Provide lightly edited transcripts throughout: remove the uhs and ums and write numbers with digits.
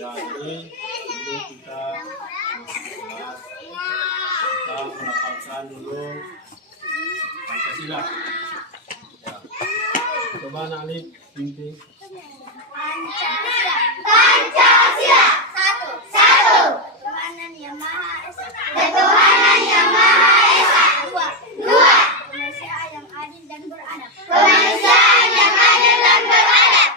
Ya, ini kita menghafalkan dulu Pancasila. Ya. Coba anak Alif pimpin. Pancasila. Pancasila. Satu. Ketuhanan yang Maha Esa. Ketuhanan yang Maha Esa. Dua. Kemanusiaan yang adil dan beradab. Kemanusiaan yang adil dan beradab.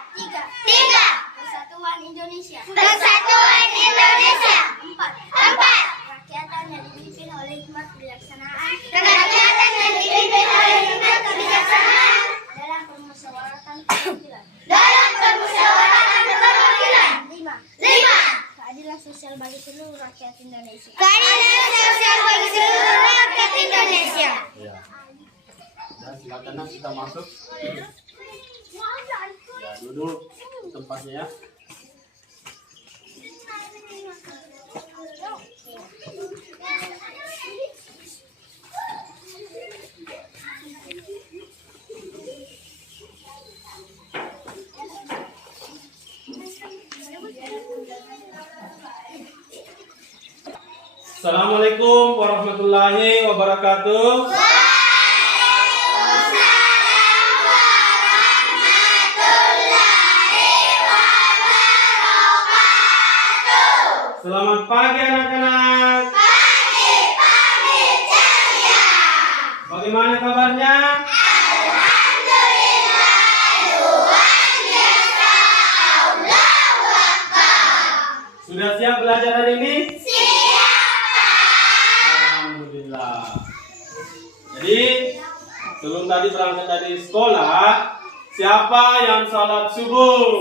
Tiga. Persatuan Indonesia. Persatuan Indonesia. Empat. Kerakyatan yang dipimpin oleh hikmat kebijaksanaan. Kerakyatan yang dipimpin oleh hikmat kebijaksanaan. Dalam permusyawaratan perwakilan. Dalam permusyawaratan perwakilan. 5. Keadilan sosial bagi seluruh rakyat Indonesia. Keadilan sosial bagi seluruh rakyat Indonesia. Ya. Dan silakan nak kita masuk. Ya, duduk tempatnya ya. Assalamualaikum warahmatullahi wabarakatuh. Selamat pagi anak-anak. Pagi ceria. Bagaimana kabarnya? Alhamdulillah, luar biasa. Allahu Akbar. Sudah siap belajar hari ini? Siapa? Alhamdulillah. Jadi sebelum tadi berangkat dari sekolah, siapa yang salat subuh?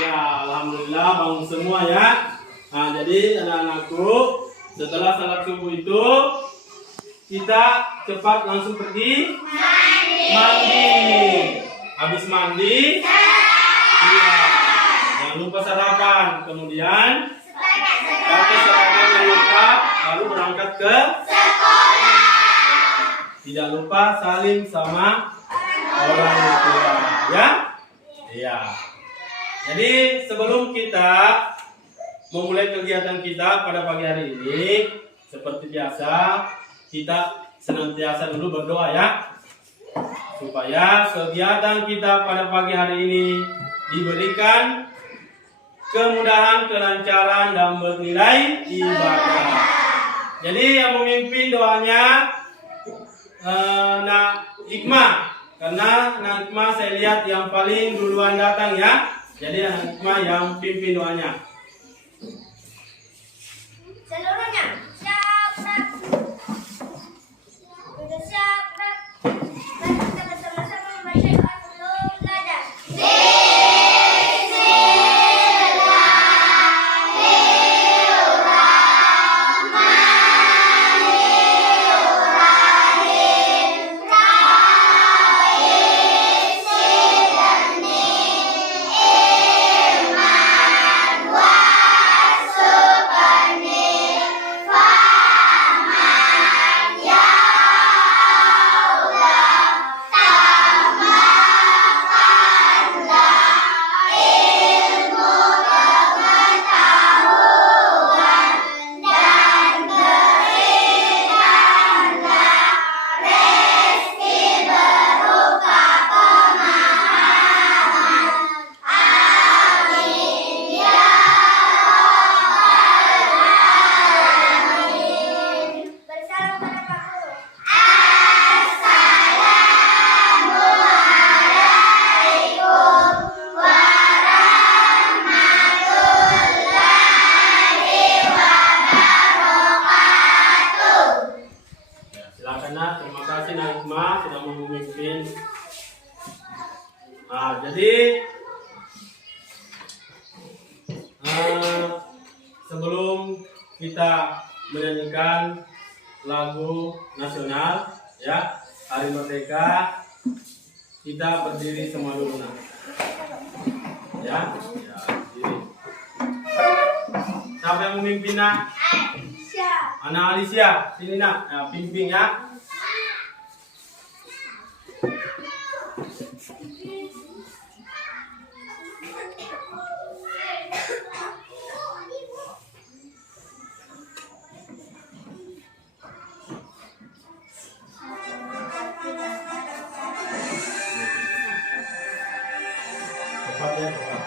Ya, alhamdulillah bangun semua ya. Nah, jadi anak-anakku, setelah salat subuh itu kita cepat langsung pergi mandi. Habis mandi, iya, jangan lupa sarapan. Kemudian pakai seragam yang lengkap, baru berangkat ke sekolah. Tidak lupa salim sama orang tua, ya. Iya. Jadi sebelum kita memulai kegiatan kita pada pagi hari ini, seperti biasa kita senantiasa dulu berdoa ya, supaya kegiatan kita pada pagi hari ini diberikan kemudahan, kelancaran dan bernilai ibadah. Jadi yang memimpin doanya Nak Hikmah, karena Nak Hikmah saya lihat yang paling duluan datang ya. Jadi Nak Hikmah yang pimpin doanya. Seluruhnya siap. Sudah siap. Mari kita bersama-sama membaca doa sebelum belajar. Terima kasih Nak Hikmah sudah memimpin. Nah, jadi sebelum kita menyanyikan lagu nasional ya, Hari Merdeka, kita berdiri semua dulu nak. Ya, berdiri. Siapa yang memimpin nak? Anak Alicia, sini nak, pimpin ya. Cepat ya, cepat.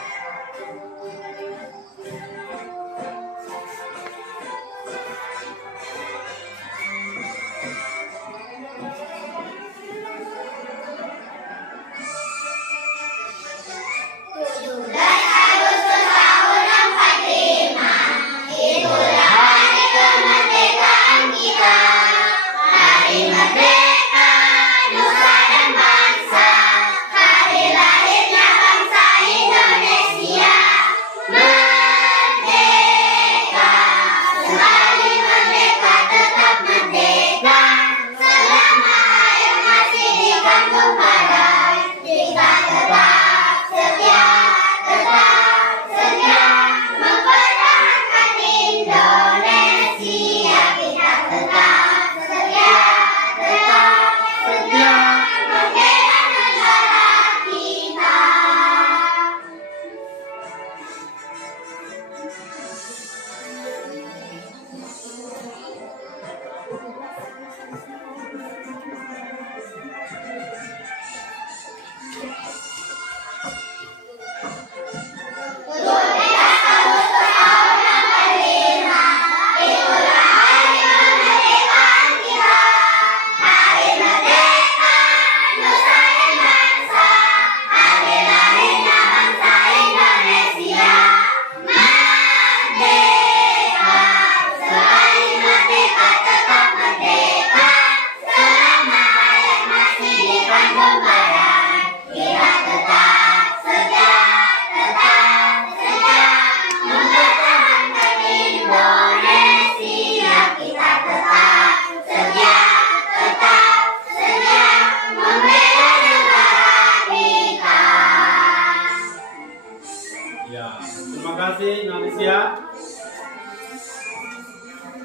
Ya, terima kasih Nalisia.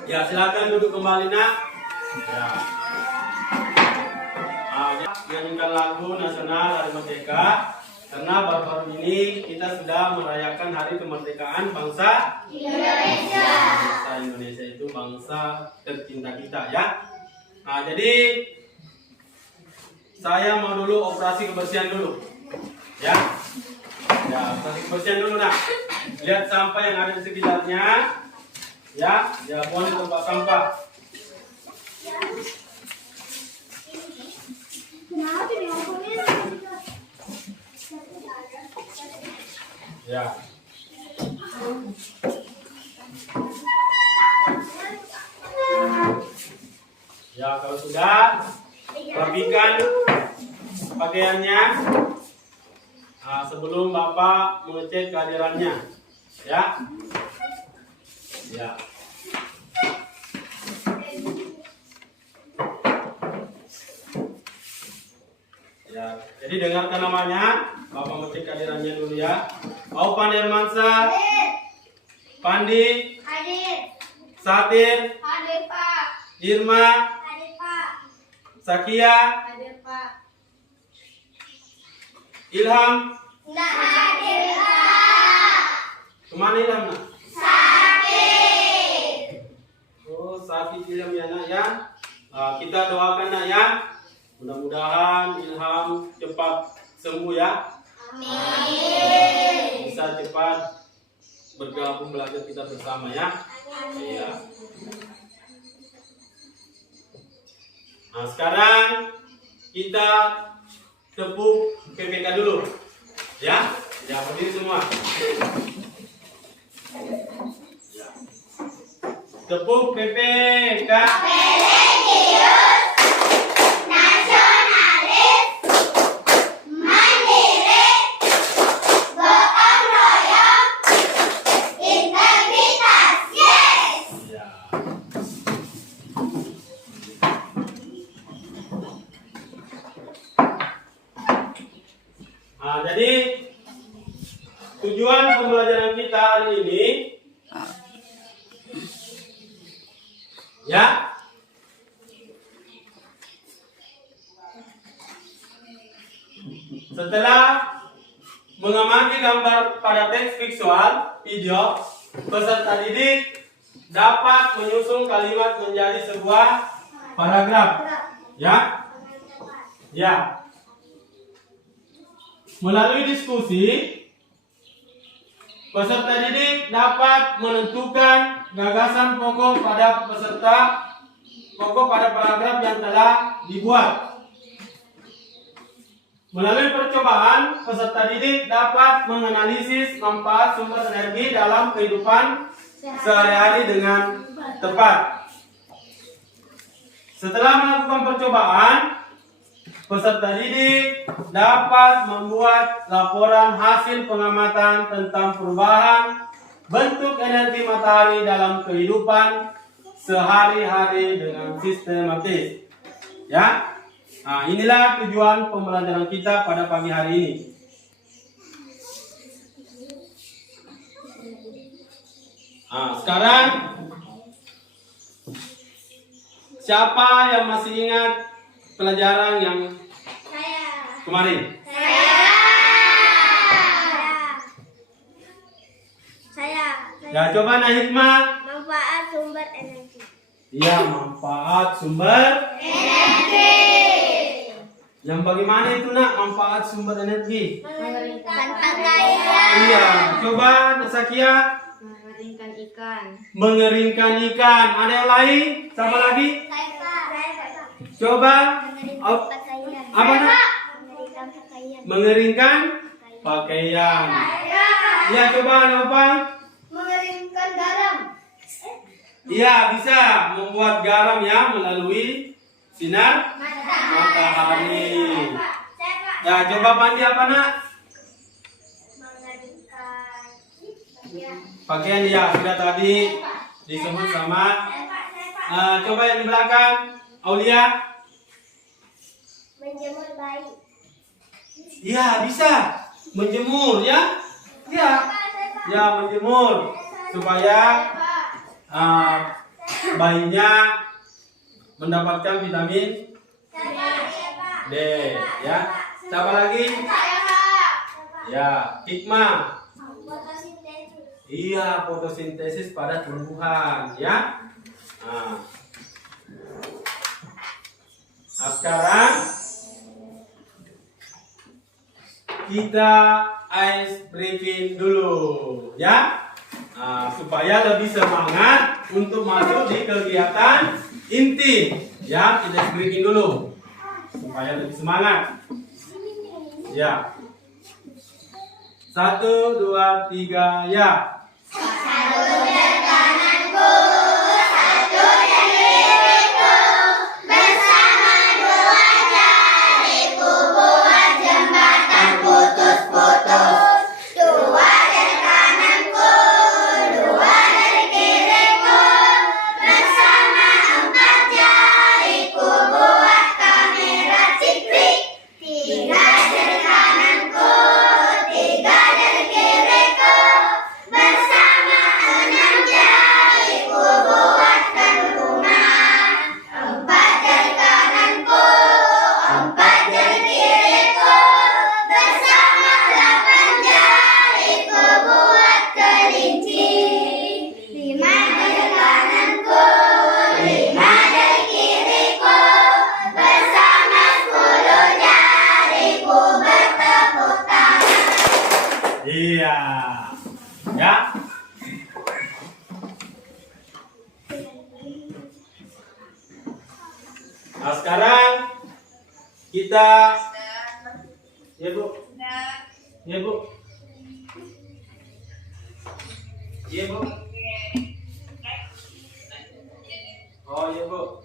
Ya, silakan duduk kembali nak. Ya. Nyanyikan lagu nasional Hari Merdeka karena baru-baru ini kita sudah merayakan Hari Kemerdekaan Bangsa Indonesia. Bangsa Indonesia itu bangsa tercinta kita ya. Nah, jadi saya mau dulu operasi kebersihan dulu. Ya. Ya, operasi kebersihan dulu nak. Lihat sampah yang ada di sekitarnya. Ya, ya buang di tempat sampah. Ya. Ya, kalau sudah rapikan pakaiannya. Nah, sebelum Bapak mengecek kehadirannya. Ya. Ya. Ya, jadi dengarkan namanya. Bapak mengecek kehadirannya dulu ya. Aupan Hermansyah. Pandi. Hadir. Satir. Hadir, Pak. Irma. Hadir, Pak. Sakia. Hadir, Pak. Ilham. Nggak hadir, Pak. Kemana Ilham nak? Sakit. Oh, sakit Ilham ya nak ya. Kita doakan nak ya. Mudah-mudahan Ilham cepat sembuh ya. Amin. Bisa cepat bergabung belajar kita bersama ya. Iya. Nah, sekarang kita tepuk PPK dulu. Ya. Ya, berdiri semua. Ya. Tepuk PPK. Religius, nasionalis, mandiri, gotong royong, integritas. Yes. Ya. Nah, jadi tujuan pembelajaran kita hari ini ya, setelah mengamati gambar pada teks visual video, peserta didik dapat menyusun kalimat menjadi sebuah paragraf. Ya, ya. Melalui diskusi, Peserta didik dapat menentukan gagasan pokok pada paragraf yang telah dibuat. Melalui percobaan, peserta didik dapat menganalisis manfaat sumber energi dalam kehidupan sehari-hari dengan tepat. Setelah melakukan percobaan, peserta didik dapat membuat laporan hasil pengamatan tentang perubahan bentuk energi matahari dalam kehidupan sehari-hari dengan sistematis. Ya. Nah, inilah tujuan pembelajaran kita pada pagi hari ini. Nah, sekarang siapa yang masih ingat pelajaran yang kemarin? Saya. Ya, coba Hikmah. Manfaat sumber energi. Iya, manfaat sumber energi. Yang bagaimana itu nak manfaat sumber energi? Mengeringkan pakaian. Iya, coba Nasakia. Mengeringkan ikan. Mengeringkan ikan. Ada yang lain? Siapa lagi? Coba. Apa nak? Mengeringkan pakaian. Iya, coba apa? Mengeringkan garam. Iya, bisa membuat garam ya melalui sinar matahari. Ya, coba Pandi apa nak? Mengeringkan Pakaian ya sudah tadi disebut sama. Coba yang di belakang, Aulia. menjemur bayi. Iya, bisa menjemur ya. Iya. Ya, menjemur supaya bayinya mendapatkan vitamin D ya. Siapa lagi? Ya, Hikmah. Iya, fotosintesis pada tumbuhan ya. Nah, sekarang kita ice breaking dulu ya. Supaya lebih semangat untuk masuk di kegiatan inti ya. Kita ice breaking dulu supaya lebih semangat ya. 1, 2, 3 ya. Iya. Ya. Nah, sekarang kita ya Bu. Ya Bu. Ya Bu. Oh ya Bu.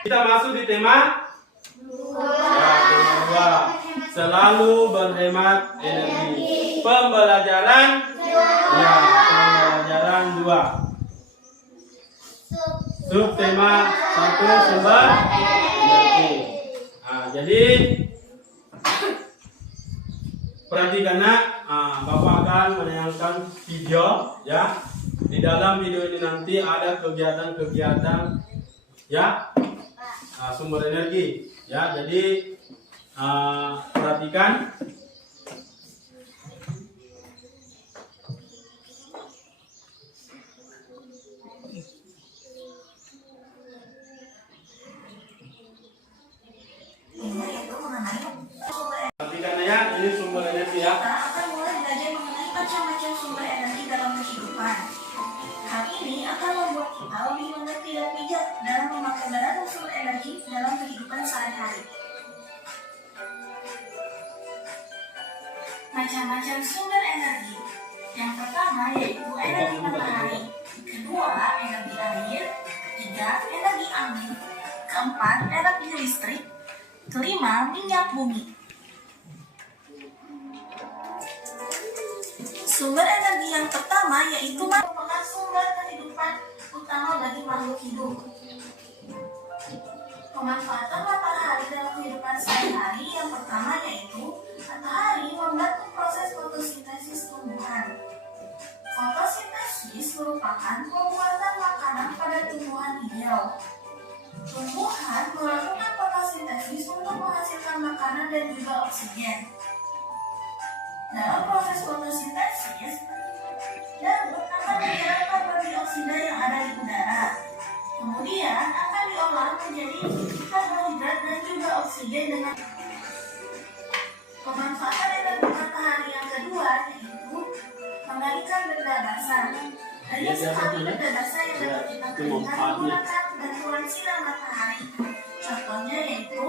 Kita masuk di tema dua. Selalu berhemat energi. Pembelajaran ya, pembelajaran 2. Subtema 1 sumber energi. Nah, jadi perhatikan nak, Bapak akan menayangkan video ya. Di dalam video ini nanti ada kegiatan-kegiatan ya, sumber energi ya. Jadi perhatikan. Perhatikan ya. ini sumber energi ya. Kita akan mulai belajar mengenai macam-macam sumber energi dalam kehidupan. Hal ini akan membuat kita lebih mengerti dan bijak dalam memakai beragam sumber energi dalam kehidupan sehari-hari. Macam-macam sumber energi. Yang pertama yaitu energi matahari, kedua energi air, ketiga energi angin, keempat energi listrik, kelima minyak bumi. Sumber energi yang pertama yaitu merupakan sumber kehidupan utama bagi makhluk hidup. Pemanfaatan matahari dalam kehidupan sehari-hari yang pertama yaitu matahari membantu proses fotosintesis tumbuhan. Fotosintesis merupakan pembuatan makanan pada tumbuhan hijau. Tumbuhan melakukan fotosintesis untuk menghasilkan makanan dan juga oksigen. Dalam proses fotosintesis, daun akan menyerap karbon dioksida yang ada di udara. Kemudian akan diolah menjadi karbohidrat dan juga oksigen dengan pemanfaatan energi matahari yang kedua yaitu mengalirkan benda basah. Banyak sekali benda basah yang dapat kita keringkan menggunakan bantuan sinar matahari. Contohnya yaitu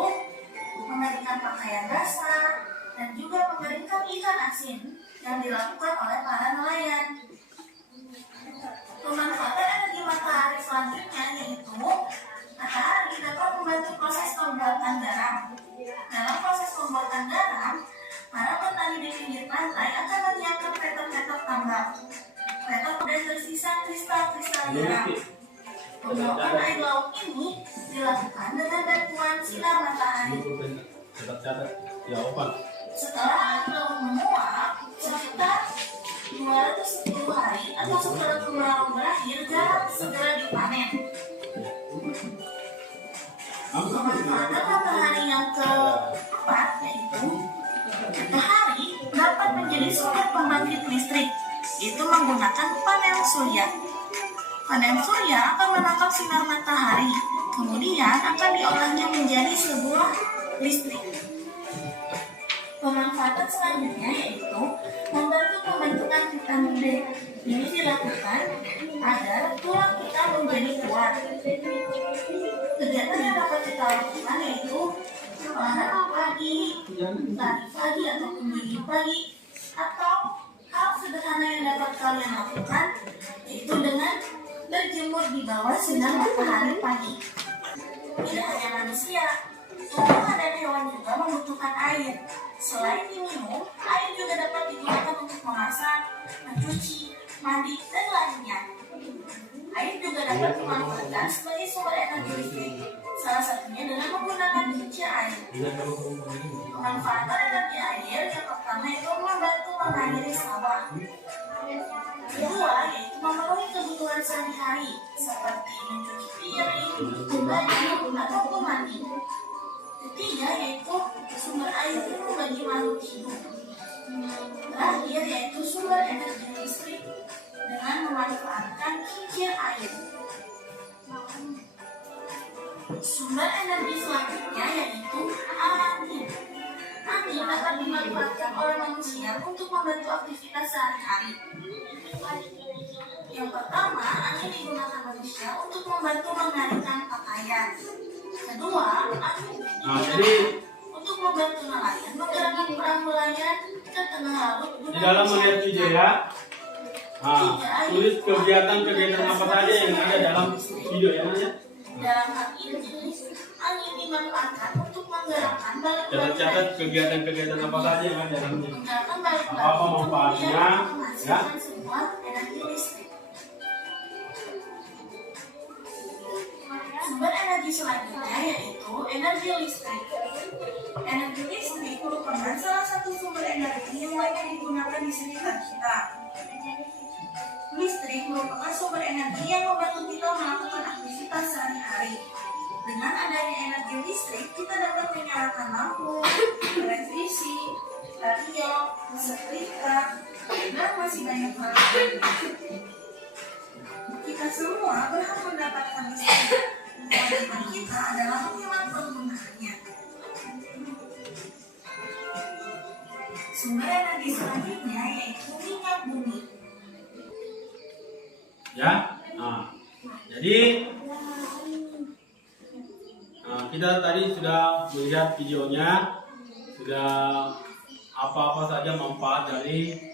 mengalirkan pakaian basah dan juga mengeringkan ikan asin yang dilakukan oleh para nelayan. Pemanfaatan energi matahari selanjutnya yaitu matahari dapat membantu proses pembuatan garam. Dalam proses pembuatan garam, para petani di pinggir pantai akan menyiapkan petok-petok tambak. Petok dan tersisa kristal-kristal garam. Pembuatan air laut ini dilakukan dengan bantuan sinar matahari. Setelah air laut menguap, sekitar 210 hari atau setelah kemarau berakhir, garam segera dipanen. Pemanfaatan matahari yang keempat yaitu matahari dapat menjadi sumber pembangkit listrik, itu menggunakan panel surya. Panel surya akan menangkap sinar matahari, kemudian akan diolahnya menjadi sebuah listrik. Pemanfaatan selanjutnya yaitu membantu pembentukan vitamin D. Ini dilakukan agar tulang kita menjadi kuat. Kegiatan yang dapat kita lakukan yaitu olahraga pagi, lari pagi atau jogging pagi, atau hal sederhana yang dapat kalian lakukan yaitu dengan berjemur di bawah sinar matahari pagi. Tidak hanya manusia, tumbuhan dan hewan juga membutuhkan air. Selain diminum, air juga dapat digunakan untuk memasak, mencuci, mandi, dan lainnya. Air juga dapat dimanfaatkan sebagai sumber energi listrik, salah satunya dengan menggunakan kincir air. Pemanfaatan energi air yang pertama itu membantu mengairi sawah. Kedua yaitu memenuhi kebutuhan sehari-hari seperti mencuci piring, membaju, ataupun mandi. Ketiga yaitu sumber air minum bagi makhluk hidup. Terakhir yaitu sumber energi listrik dengan memanfaatkan kincir air. Sumber energi selanjutnya yaitu angin. Angin dapat dimanfaatkan oleh manusia untuk membantu aktivitas sehari-hari. Yang pertama, angin digunakan manusia untuk membantu mengaringkan pakaian. Kedua, angin digunakan untuk membantu nelayan menggerakkan perahu nelayan ke tengah laut. Di dalam melihat video ya, tulis kegiatan-kegiatan apa saja yang ada dalam video ya Mas ya. Dalam hal ini, angin dimanfaatkan untuk menggerakkan Catat-catat kegiatan-kegiatan apa saja yang ada dalamnya. menggerakkan balik Apa manfaatnya? Ya. sebuah energi listrik. Sumber energi selanjutnya yaitu energi listrik. Energi listrik merupakan salah satu sumber energi yang banyak digunakan di sekitar kita. Listrik merupakan sumber energi yang membantu kita melakukan aktivitas sehari-hari. Dengan adanya energi listrik, kita dapat menyalakan lampu, televisi, radio, setrika, dan masih banyak hal lain. Kita semua berhak mendapatkan listrik. Kewajiban kita adalah memilah penggunaannya. Sumber energi selanjutnya yaitu minyak bumi. Ya. Jadi kita tadi sudah melihat videonya, sudah apa-apa saja manfaat dari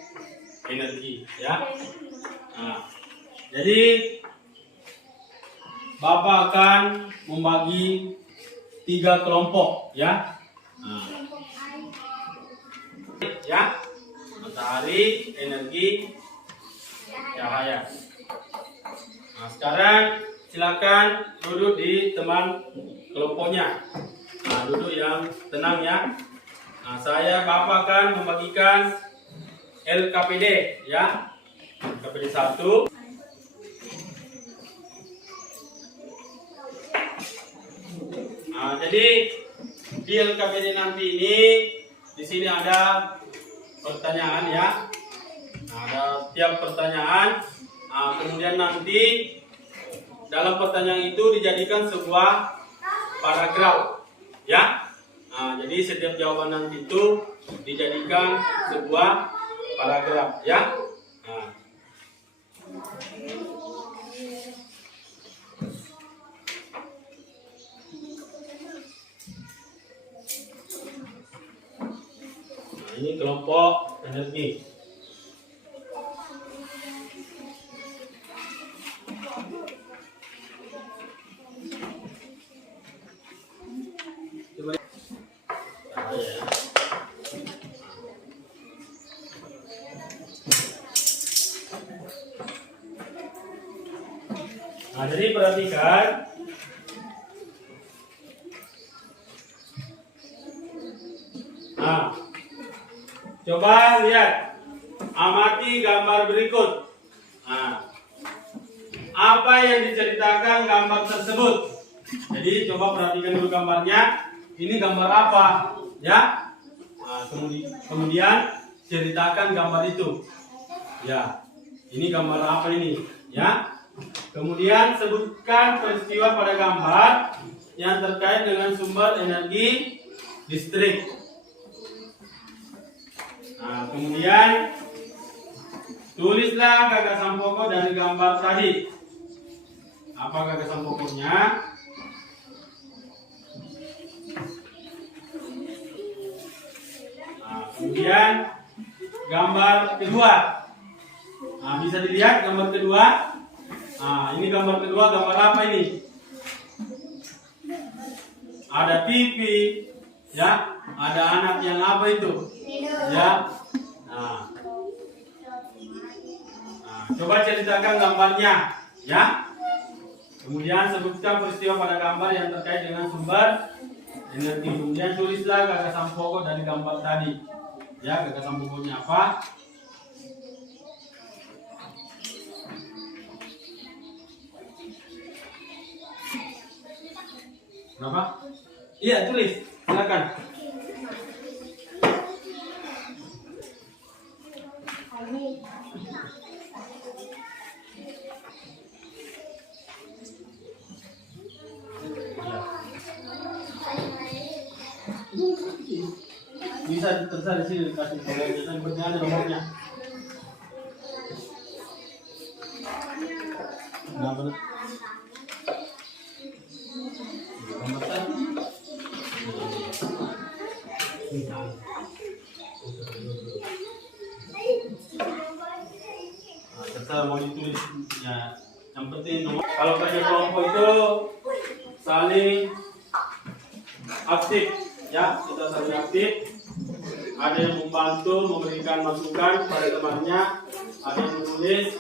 energi, ya. Jadi Bapak akan membagi 3 kelompok, ya. Ya, matahari, energi, cahaya. Sekarang silakan duduk di teman kelompoknya. Duduk yang tenang ya. Bapak akan membagikan LKPD ya. LKPD 1. Jadi di LKPD nanti ini di sini ada pertanyaan ya. Ada tiap pertanyaan. Kemudian nanti dalam pertanyaan itu dijadikan sebuah paragraf ya. Jadi setiap jawaban nanti itu dijadikan sebuah paragraf ya. Ini kelompok energi. Jadi perhatikan. Coba lihat, amati gambar berikut. Apa yang diceritakan gambar tersebut? Jadi coba perhatikan dulu gambarnya. Ini gambar apa? Ya. Kemudian ceritakan gambar itu. Ya. Ini gambar apa ini? Ya. Kemudian sebutkan peristiwa pada gambar yang terkait dengan sumber energi listrik. Kemudian tulislah gagasan pokok dari gambar tadi. Apa gagasan pokoknya? Kemudian gambar kedua. Bisa dilihat gambar kedua. Ini gambar kedua, gambar apa ini? Ada pipi, ya. Ada anak yang apa itu? Ya. Coba ceritakan gambarnya, ya. Kemudian sebutkan peristiwa pada gambar yang terkait dengan sumber energi. Kemudian tulislah gagasan pokok dari gambar tadi. Ya, gagasan pokoknya apa? Kenapa? Iya, tulis. Silakan. Bisa terserah di sini kasih nomornya, dan berarti nomornya. Nomor. Terserah mau ditulis ya. Yang penting kalau kerja kelompok itu saling aktif ya, kita saling aktif. Ada yang membantu memberikan masukan pada temannya, ada yang menulis.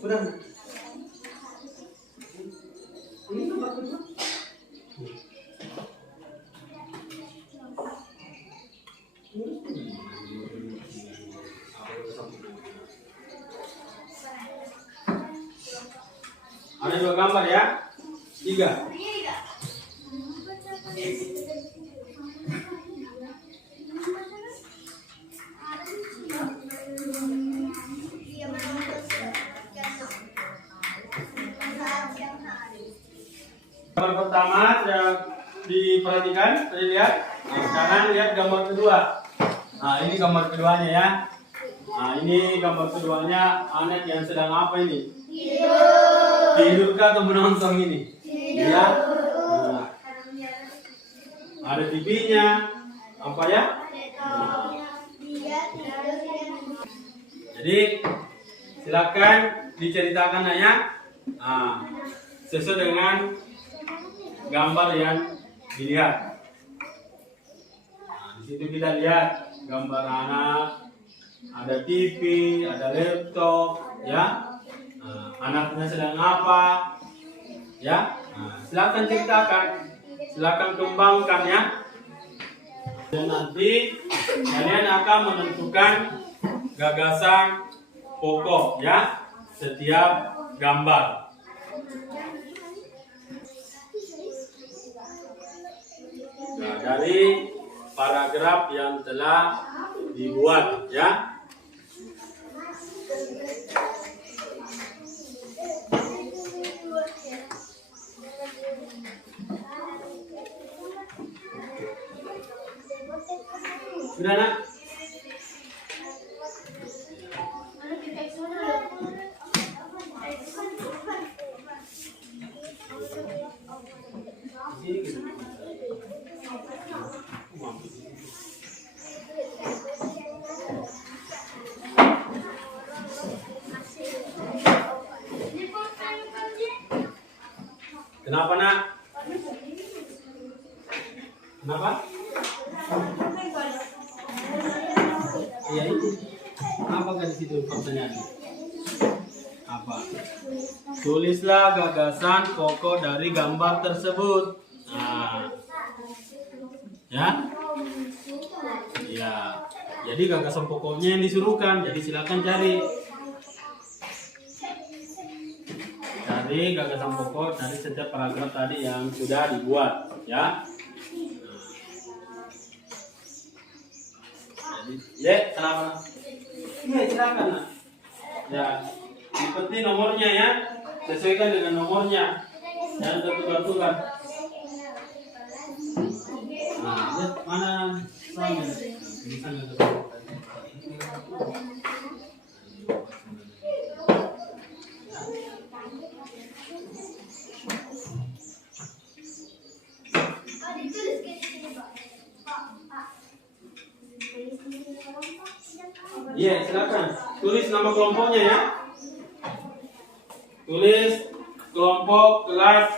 Udah. Ini nomor kedua. Ada 2 gambar ya? 3. Gambar pertama sudah diperhatikan, sudah lihat. Nah, sekarang lihat gambar kedua. Nah, ini gambar keduanya ya. Nah, ini gambar keduanya anak yang sedang apa ini? Tidurkah atau menonton ini? Ya. Nah, ada TV-nya. Apa ya? Jadi silakan diceritakan ya. Nah, sesuai dengan gambar yang dilihat. Nah, di situ kita lihat gambar anak, ada TV, ada laptop, ya. Nah, anaknya sedang apa, ya. Nah, silakan ceritakan, silakan kembangkan ya. Dan nanti kalian akan menentukan gagasan pokok ya setiap gambar. Nah, dari paragraf yang telah dibuat ya. Sudah nak? Kenapa nak? Kenapa? Iya itu. Apa kan di situ pertanyaan? Apa? Tulislah gagasan pokok dari gambar tersebut. Nah, ya, ya. Jadi gagasan pokoknya yang disuruhkan. Jadi silakan cari. Cari gagasan pokok dari setiap paragraf tadi yang sudah dibuat, ya. Ya, kenapa? Ya, silakan nak. Ya, yang penting nomornya ya, sesuaikan dengan nomornya. Jangan tertukar-tukar. Nah, lihat mana sama? Misalnya iya, silakan. Tulis nama kelompoknya ya. Tulis kelompok kelas.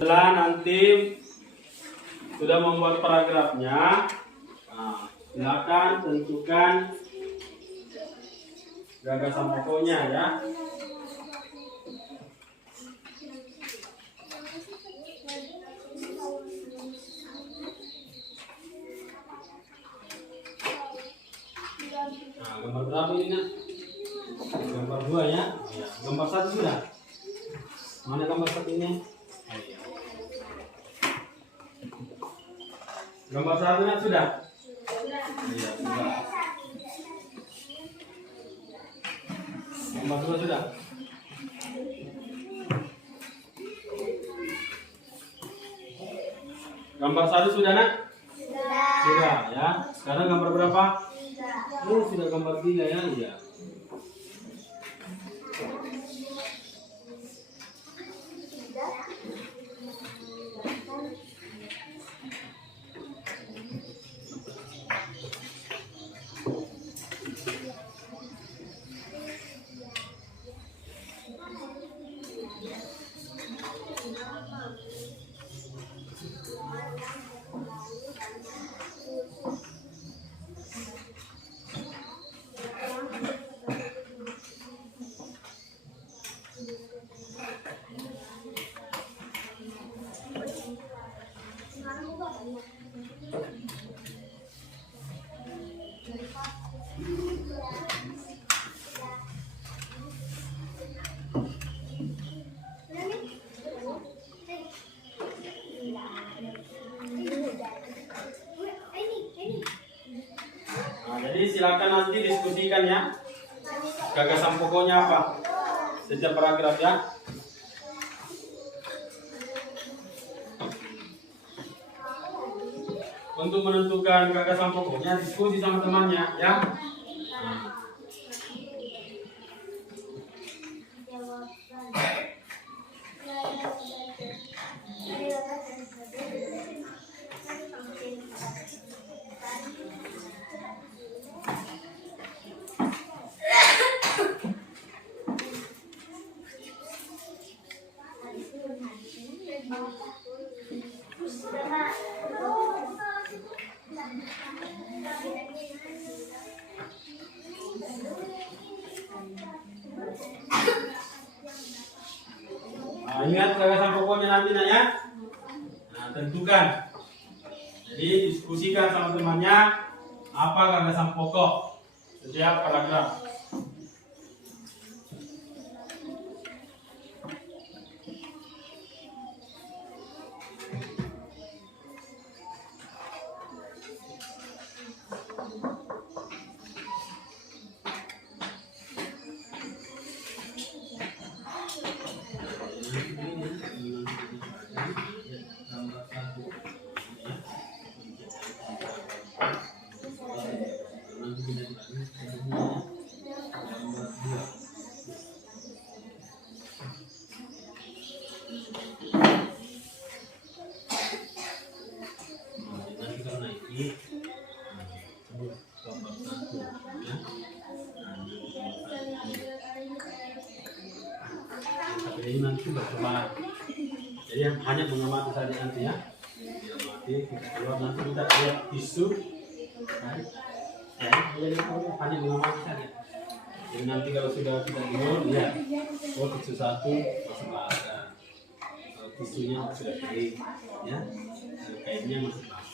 Setelah nanti sudah membuat paragrafnya, nah, silakan tentukan gagasan pokoknya ya. Nah, gambar berapa ini nak? Gambar 2 ya. Ya. Gambar 1 sudah. Mana gambar 1 ini? Gambar 1 nak sudah? Iya, sudah. Gambar 2 sudah? Gambar 1 sudah nak? Sudah ya. Sekarang gambar berapa? Oh, sudah gambar 3 ya. Iya. Jadi silakan nanti diskusikan ya, gagasan pokoknya apa setiap paragraf ya. untuk menentukan gagasan pokoknya diskusi sama temannya ya. Nah, ingat gagasan pokoknya nanti nak ya. Nah, tentukan. Jadi diskusikan sama temannya apa gagasan pokok setiap paragraf. Jadi nanti berkembang. Jadi hanya mengamati saja nanti ya. Mengamati, kita keluar nanti kita lihat tisu. Ya, hanya mengamati saja. Jadi nanti kalau sudah kita bingung, lihat. Oh, tisu satu masih basah. Kalau tisunya sudah kering, ya. Kainnya masih basah.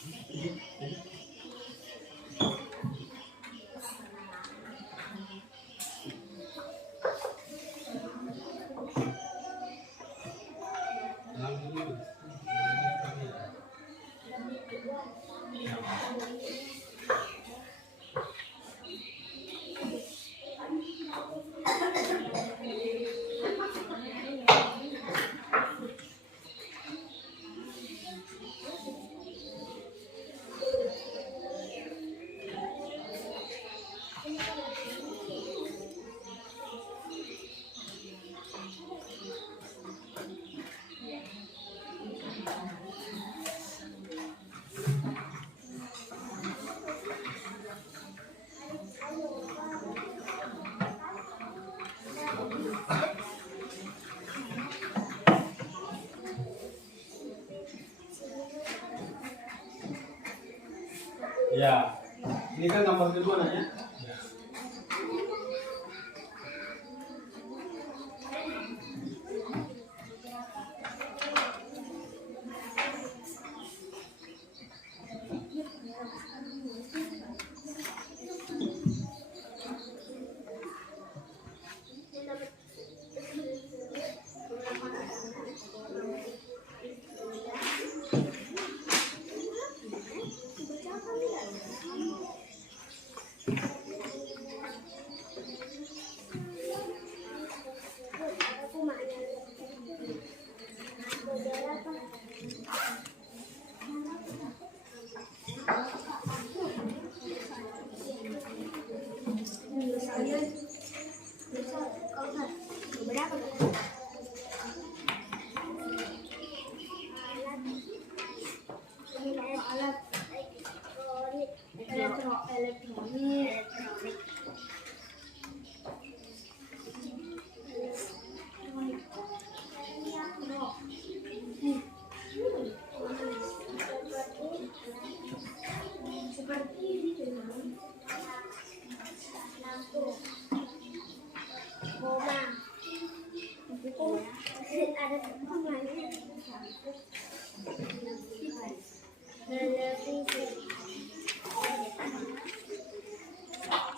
Ya, ini kan gambar kedua nanya.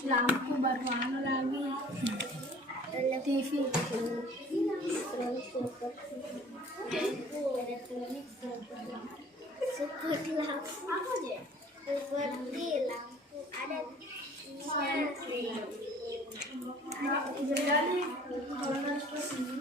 Lampu baru anu lagi. TV. Seperti lampu apa aja? Seperti lampu ada jadi kalau kesini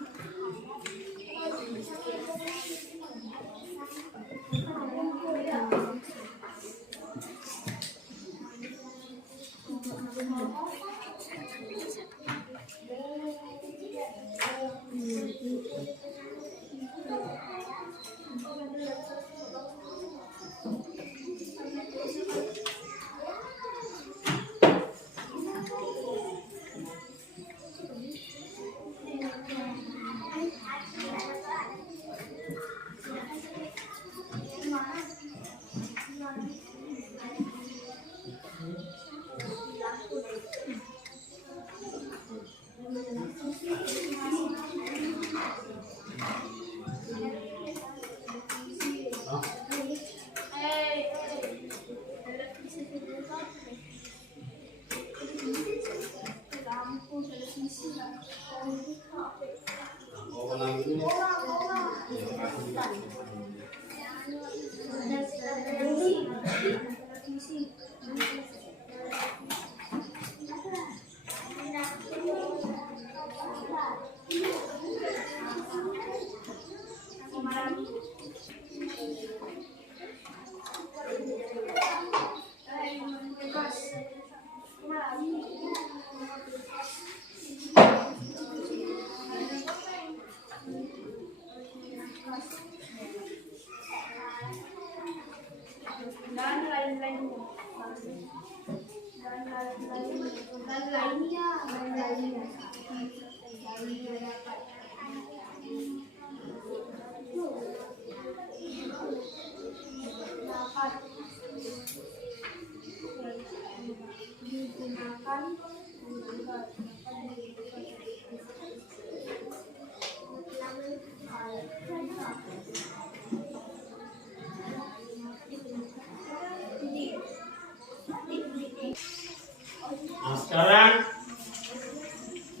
Nah, sekarang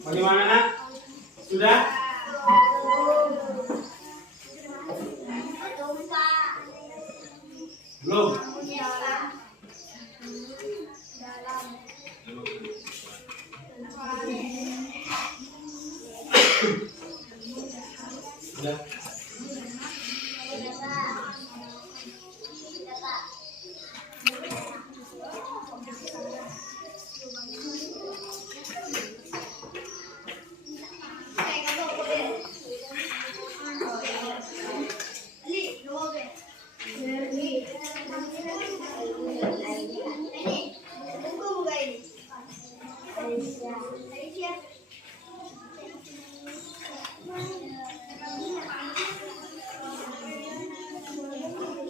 bagaimana nak? Sudah? Belum? Sudah?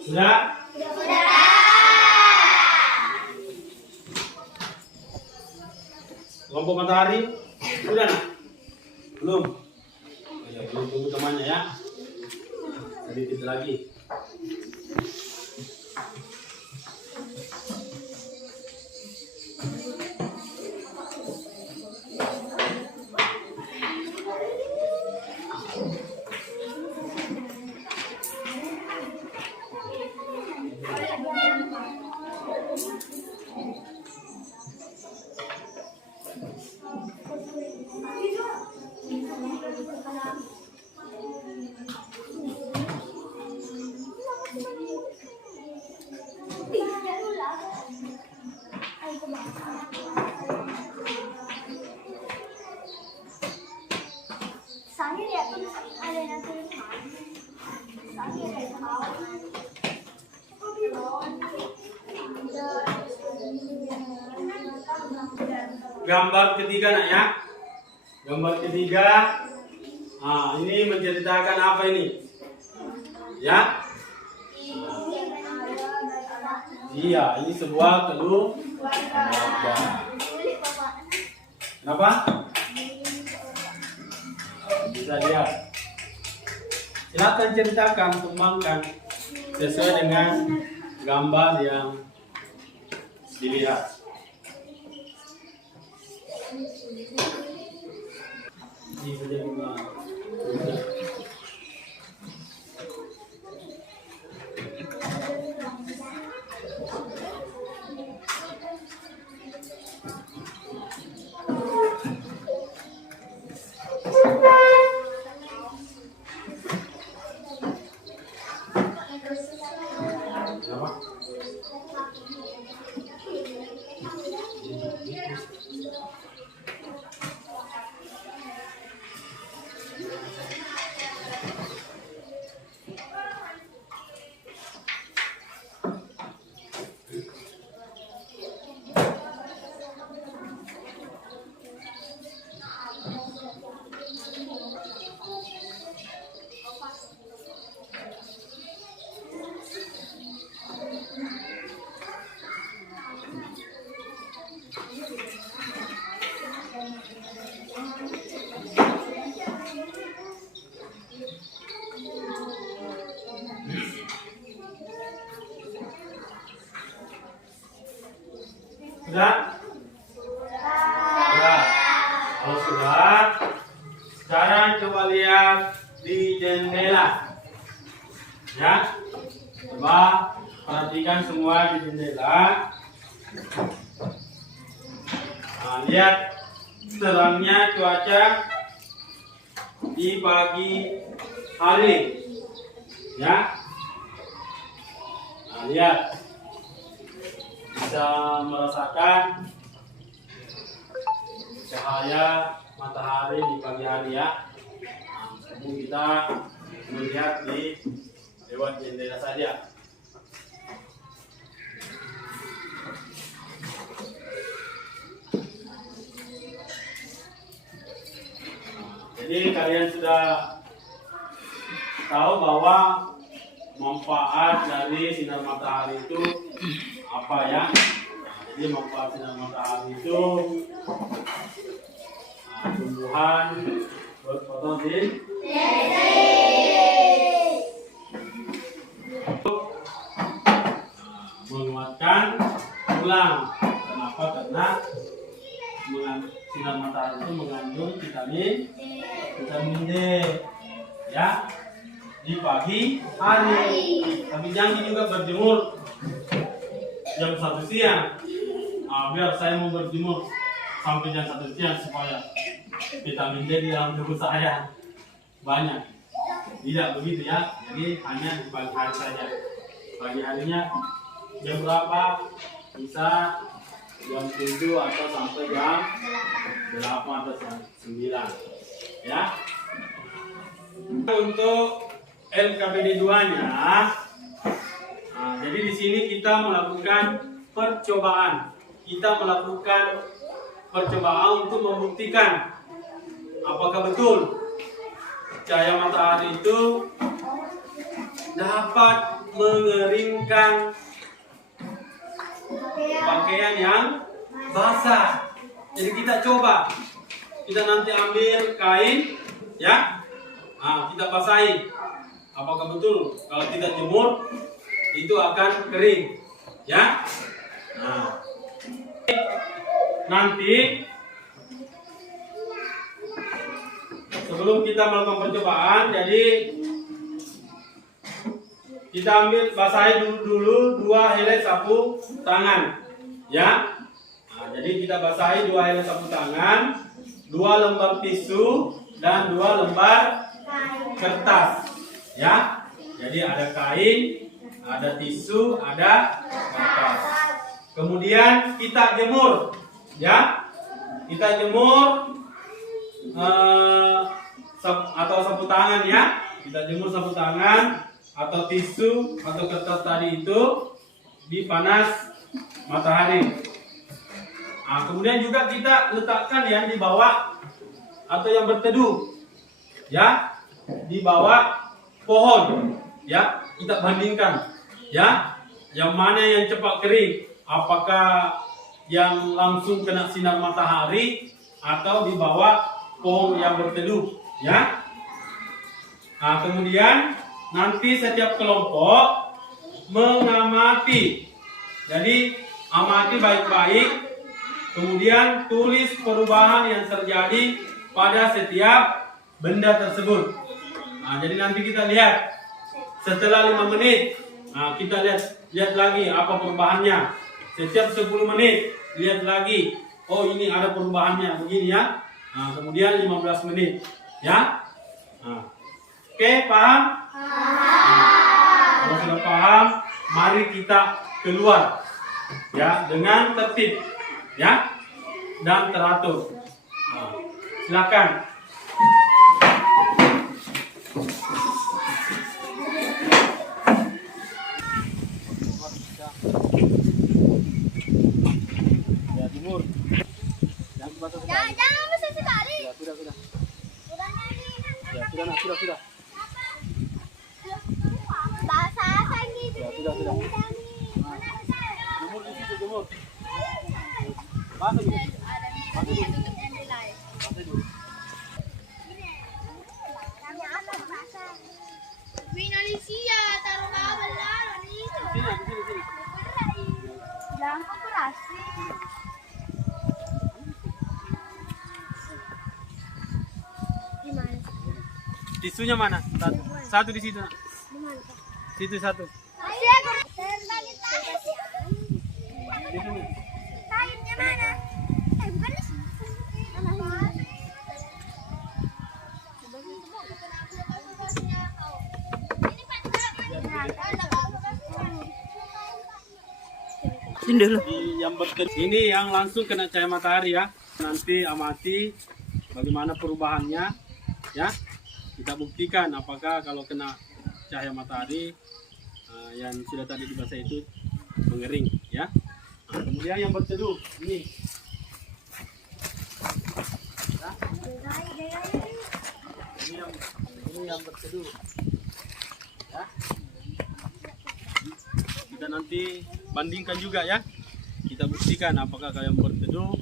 Sudah? Kelompok matahari? Sudah nak? Belum? Ya, belum, tunggu temannya ya. Sedikit lagi. Gambar ketiga nak ya. Gambar ketiga. Nah, ini menceritakan apa ini? Ya? Iya, ini sebuah keluarga. Kenapa? Bisa lihat. Silakan ceritakan, kembangkan sesuai dengan gambar yang dilihat. Ini saja juga. Sudah? Sudah. Kalau sudah, sekarang coba lihat di jendela. Ya. Coba perhatikan semua di jendela. Nah, lihat terangnya cuaca di pagi hari. Ya. Nah, lihat. Bisa merasakan cahaya matahari di pagi hari ya. Nah, kita melihat di lewat jendela saja. Jadi kalian sudah tahu bahwa manfaat dari sinar matahari itu apa ya? Jadi manfaat sinar matahari itu tumbuhan berfotosintesis menguatkan tulang. Kenapa? Karena sinar matahari itu mengandung vitamin D ya di pagi hari. Tapi jangan juga berjemur jam 1 siang. Biar saya mau berjemur sampai jam 1 siang supaya vitamin D di dalam tubuh saya banyak. Tidak begitu ya. Jadi hanya di pagi hari saja. Pagi harinya jam berapa? Bisa jam 7 atau sampai jam 8 atau jam 9 ya. Untuk LKPD 2-nya, jadi di sini kita melakukan percobaan. Kita melakukan percobaan untuk membuktikan apakah betul cahaya matahari itu dapat mengeringkan pakaian yang basah. Jadi kita coba, kita nanti ambil kain, ya, kita basahi. Apakah betul kalau kita jemur itu akan kering, ya? Nanti sebelum kita melakukan percobaan, jadi kita ambil basahi dulu 2 helai sapu tangan, ya. Jadi kita basahi 2 helai sapu tangan, 2 lembar tisu dan 2 lembar kertas, ya. Jadi ada kain, ada tisu, ada kertas. Kemudian kita jemur, ya. Kita jemur atau sapu tangan, ya. Kita jemur sapu tangan atau tisu atau kertas tadi itu di panas matahari. Kemudian juga kita letakkan ya di bawah atau yang berteduh, ya, di bawah pohon, ya. Kita bandingkan, ya, yang mana yang cepat kering, apakah yang langsung kena sinar matahari atau di bawah pohon yang berteduh, ya. Kemudian nanti setiap kelompok mengamati. Jadi amati baik-baik, kemudian tulis perubahan yang terjadi pada setiap benda tersebut. Jadi nanti kita lihat setelah 5 menit, kita lihat lagi apa perubahannya. Setiap 10 menit lihat lagi, oh ini ada perubahannya begini ya. Kemudian 15 menit, ya. Oke, paham? Kalau sudah paham, mari kita keluar, ya, dengan tertib, ya, dan teratur. Silakan. Ya, timur. Jangan batas sekali. Jangan besar sekali. Ya, sudah. Ya, sudah. Basah lagi. Ya, sudah. Jemur di situ, jemur. Basah dulu. Basah dulu. Finalisia, taruh kabel lah. Sini. Jangan operasi. Gimana? Tisunya mana? Satu di situ. Nak. Situ satu. Di sini. Kainnya mana? Bukan di sini. Ini yang langsung kena cahaya matahari ya. Nanti amati bagaimana perubahannya, ya. Kita buktikan apakah kalau kena cahaya matahari yang sudah tadi dibasahi itu mengering, ya. Kemudian yang berteduh ini. Ya. Ini yang berteduh. Ya. Kita nanti bandingkan juga ya. Kita buktikan apakah kalian berteduh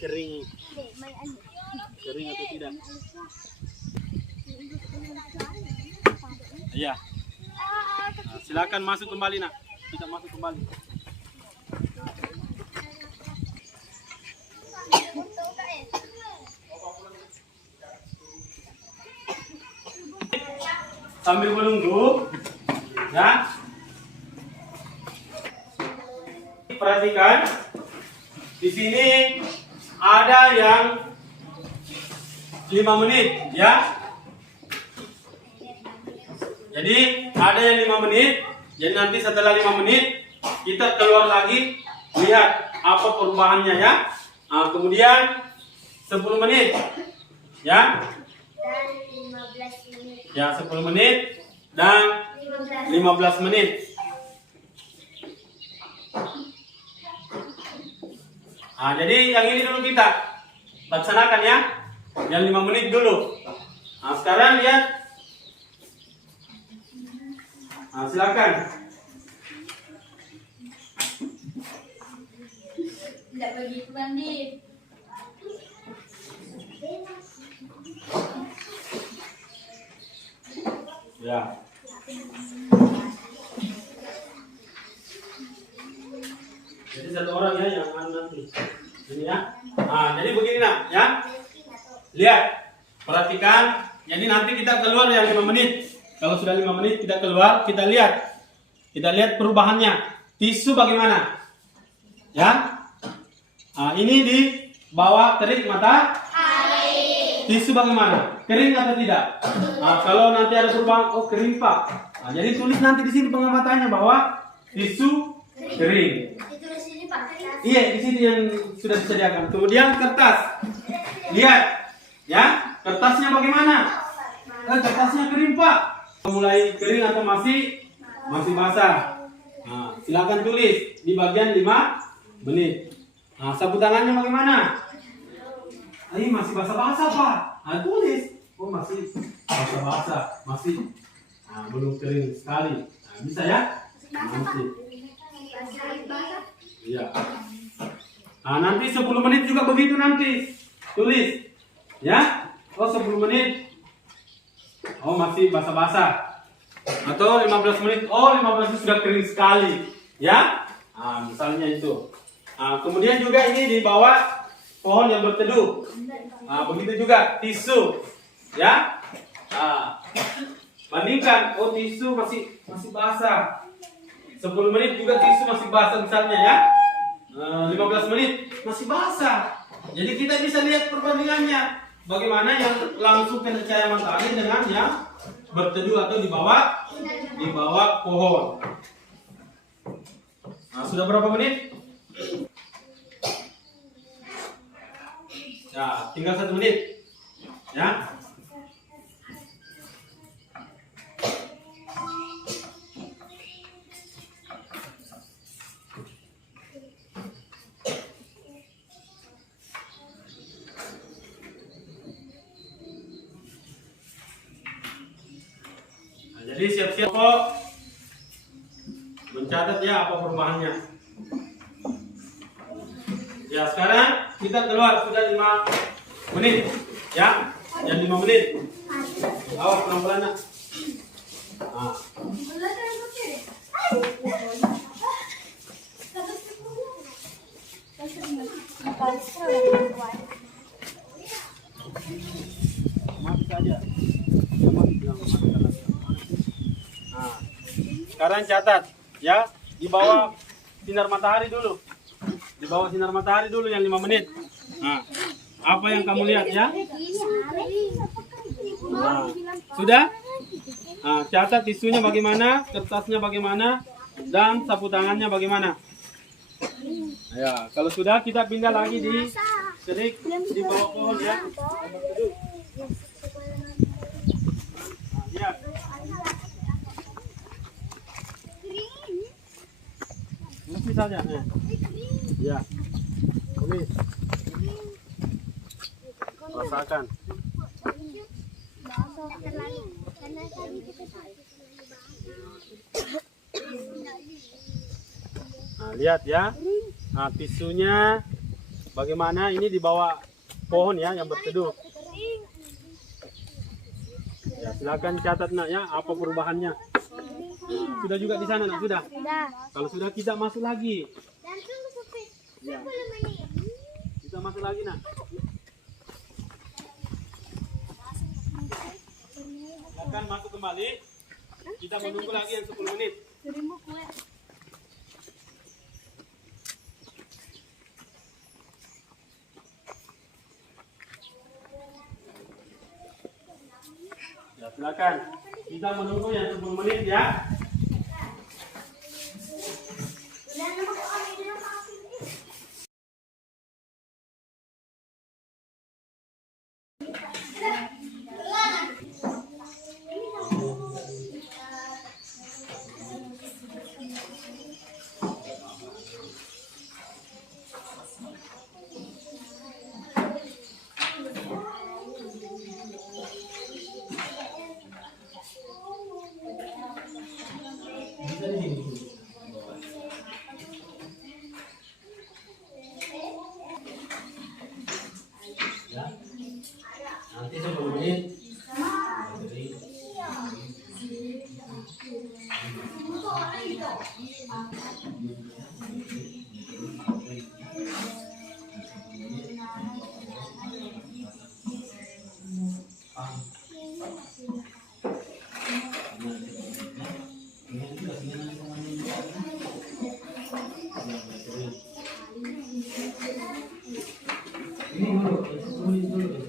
kering atau tidak. Iya. Nah, silakan masuk kembali nak. Kita masuk kembali. Sambil menunggu, ya. Perhatikan, di sini ada yang 5 menit, ya. Jadi ada yang 5 menit. Jadi nanti setelah 5 menit kita keluar lagi lihat apa perubahannya ya. Nah, kemudian 10 menit, ya. Dan 15 menit. Ya, 10 menit dan 15 menit. Nah, jadi yang ini dulu kita laksanakan ya. Yang 5 menit dulu. Nah, sekarang lihat. Nah, silakan. Tidak begitu Bandi. Ya. Jadi satu orang ya yang nanti. Ini ya. Nah, jadi begini nak, ya. Lihat. Perhatikan. Jadi nanti kita keluar yang 5 menit. Kalau sudah 5 menit kita keluar, kita lihat. Kita lihat perubahannya. Tisu bagaimana? Ya. Nah, ini di bawah terik mata. Tisu bagaimana? Kering atau tidak? Nah, kalau nanti ada perubahan, oh kering pak. Nah, jadi tulis nanti di sini pengamatannya bahwa tisu kering. Itu di sini Pak. Iya, di sini yang sudah disediakan. Kemudian kertas. Lihat, ya, kertasnya bagaimana? Kertasnya kering pak. Mulai kering atau masih basah? Nah, silakan tulis di bagian 5 menit. Nah, sapu tangannya bagaimana? Ini masih basah-basah pak. Nah, tulis. Oh masih basah-basah, masih belum kering sekali. Nah, bisa ya? Masih. Iya. Nah, nanti 10 menit juga begitu nanti. Tulis. Ya? Oh 10 menit. Oh masih basah-basah. Atau 15 menit. Oh 15 menit sudah kering sekali. Ya? Nah, misalnya itu. Nah, kemudian juga ini di bawah pohon yang berteduh. Nah, begitu juga tisu. Ya? Nah, bandingkan. Oh tisu masih basah. 10 menit juga tisu masih basah misalnya ya. 15 menit masih basah. Jadi kita bisa lihat perbandingannya. Bagaimana yang langsung kena cahaya matahari dengan yang berteduh atau di bawah pohon. Nah, sudah berapa menit? Ya, tinggal 1 menit. Ya. Nah, jadi siap-siap kok mencatat ya apa perubahannya. Ya, sekarang kita keluar sudah 5 menit. Ya, yang 5 menit. Awas pelan-pelan nak. Nah. Mati saja. Nah, sekarang catat ya di bawah sinar matahari dulu. Di bawah sinar matahari dulu yang 5 menit. Nah, apa yang kamu lihat ya? Nah, sudah? Nah, catat tisunya bagaimana, kertasnya bagaimana, dan sapu tangannya bagaimana. Ya, kalau sudah kita pindah lagi di terik di bawah pohon ya. Nah, lihat. Ini saja. Ya. Tulis. Rasakan. terlalu karena tadi kita Nah, lihat ya. Nah, tisunya bagaimana ini di bawah pohon ya yang berteduh. Ya, silakan catat nak ya apa perubahannya. Sudah juga di sana nak sudah. Kalau sudah kita masuk lagi. dan tunggu sampai Ya, 10 menit. kita masuk lagi nak. Silakan masuk kembali. Kita menunggu lagi yang 10 menit. Ya, silakan. Kita menunggu yang 10 menit ya. Dan nomor orang itu yang masih Ya. Nanti 10 menit.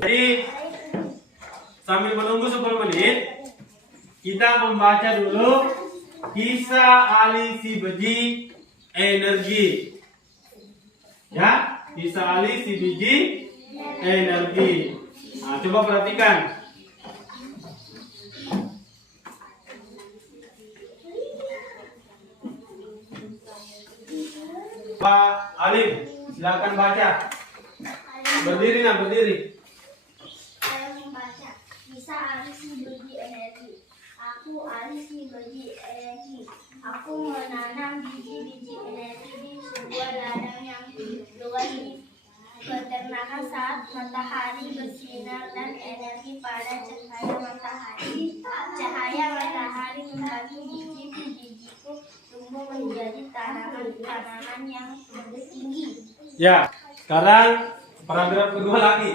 Jadi sambil menunggu 10 menit, kita membaca dulu kisah Ali si biji energi. Ya, kisah Ali si biji energi. Nah, coba perhatikan. Pak Alim, silakan baca. Berdiri nak, berdiri. Saya membaca kisah Ali si biji energi. Aku Ali si biji energi. Aku menanam biji-biji energi di sebuah ladang yang luas di peternakan saat matahari bersinar dan energi pada cahaya matahari. Cahaya matahari membantu biji-bijiku tumbuh menjadi tanaman-tanaman yang lebih tinggi. Ya, sekarang paragraf kedua lagi.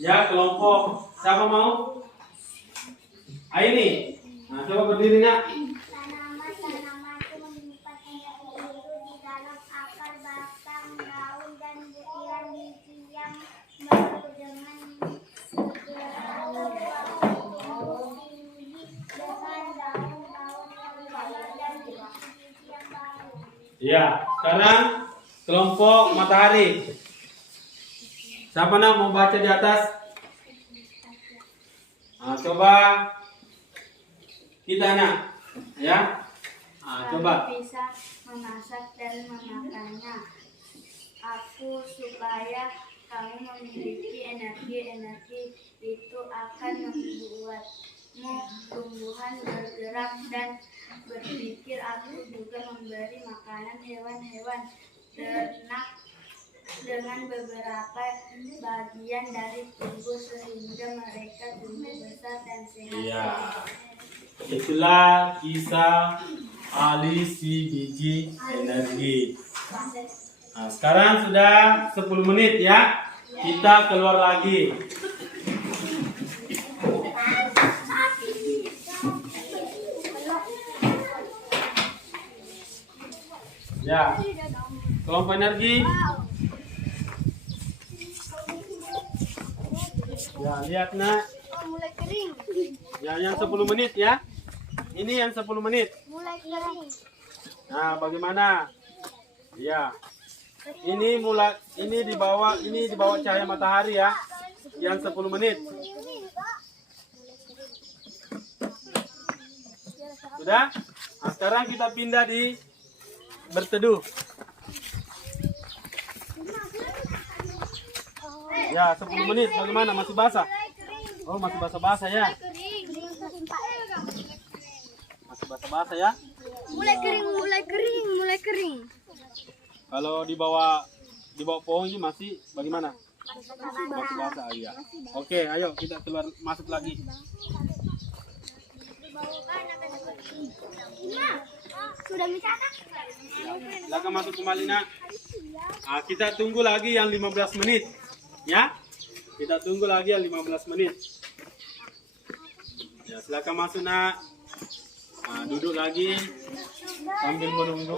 Ya, kelompok siapa mau? Aini. Nah, coba berdiri nak. Tanaman-tanaman itu menyimpan energi itu di dalam akar, batang, daun, dan butiran biji yang baru dengan segera tumbuh tinggi dengan daun-daun yang lebar dan biji-biji yang baru. Ya, sekarang kelompok matahari. Siapa nak mau baca di atas? Nah, coba kita nak, ya. Nah, coba. Bisa memasak dan memakannya. Aku supaya kamu memiliki energi itu akan membuatmu tumbuhan bergerak dan berpikir. Aku juga memberi makanan hewan-hewan ternak dengan beberapa bagian dari tubuh sehingga mereka tumbuh besar dan sehat. Iya. Itulah kisah Ali si biji energi. Nah, sekarang sudah 10 menit ya. Kita keluar lagi. Ya. Kelompok energi. Ya, lihat nak. Mulai kering. Ya, yang 10 menit ya. Ini yang 10 menit. Mulai kering. Nah, bagaimana? Ya. Ini di bawah cahaya matahari ya. Yang 10 menit. Sudah? Nah, sekarang kita pindah di berteduh. Ya, 10 menit. Bagaimana? Masih basah? Oh, masih basah-basah ya. basah ya. Mulai kering. Kalau di bawah pohon ini masih bagaimana? Masih basah ya. Oke, ayo kita keluar masuk lagi. Sudah bisa kan? Silakan masuk kembali nak. Kita tunggu lagi yang 15 menit. Ya. Kita tunggu lagi yang 15 menit. Ya, silakan masuk nak. Duduk lagi sambil menunggu.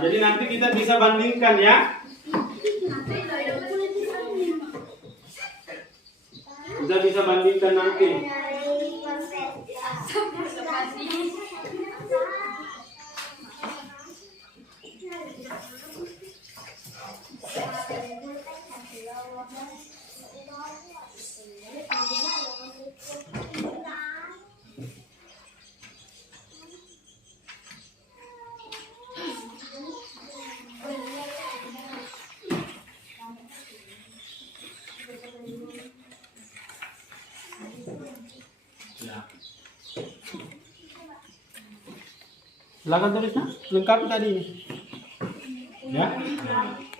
Jadi nanti kita bisa bandingkan ya. Kita bisa bandingkan nanti. Ya. Silakan tulis nak, lengkapi tadi. Ya.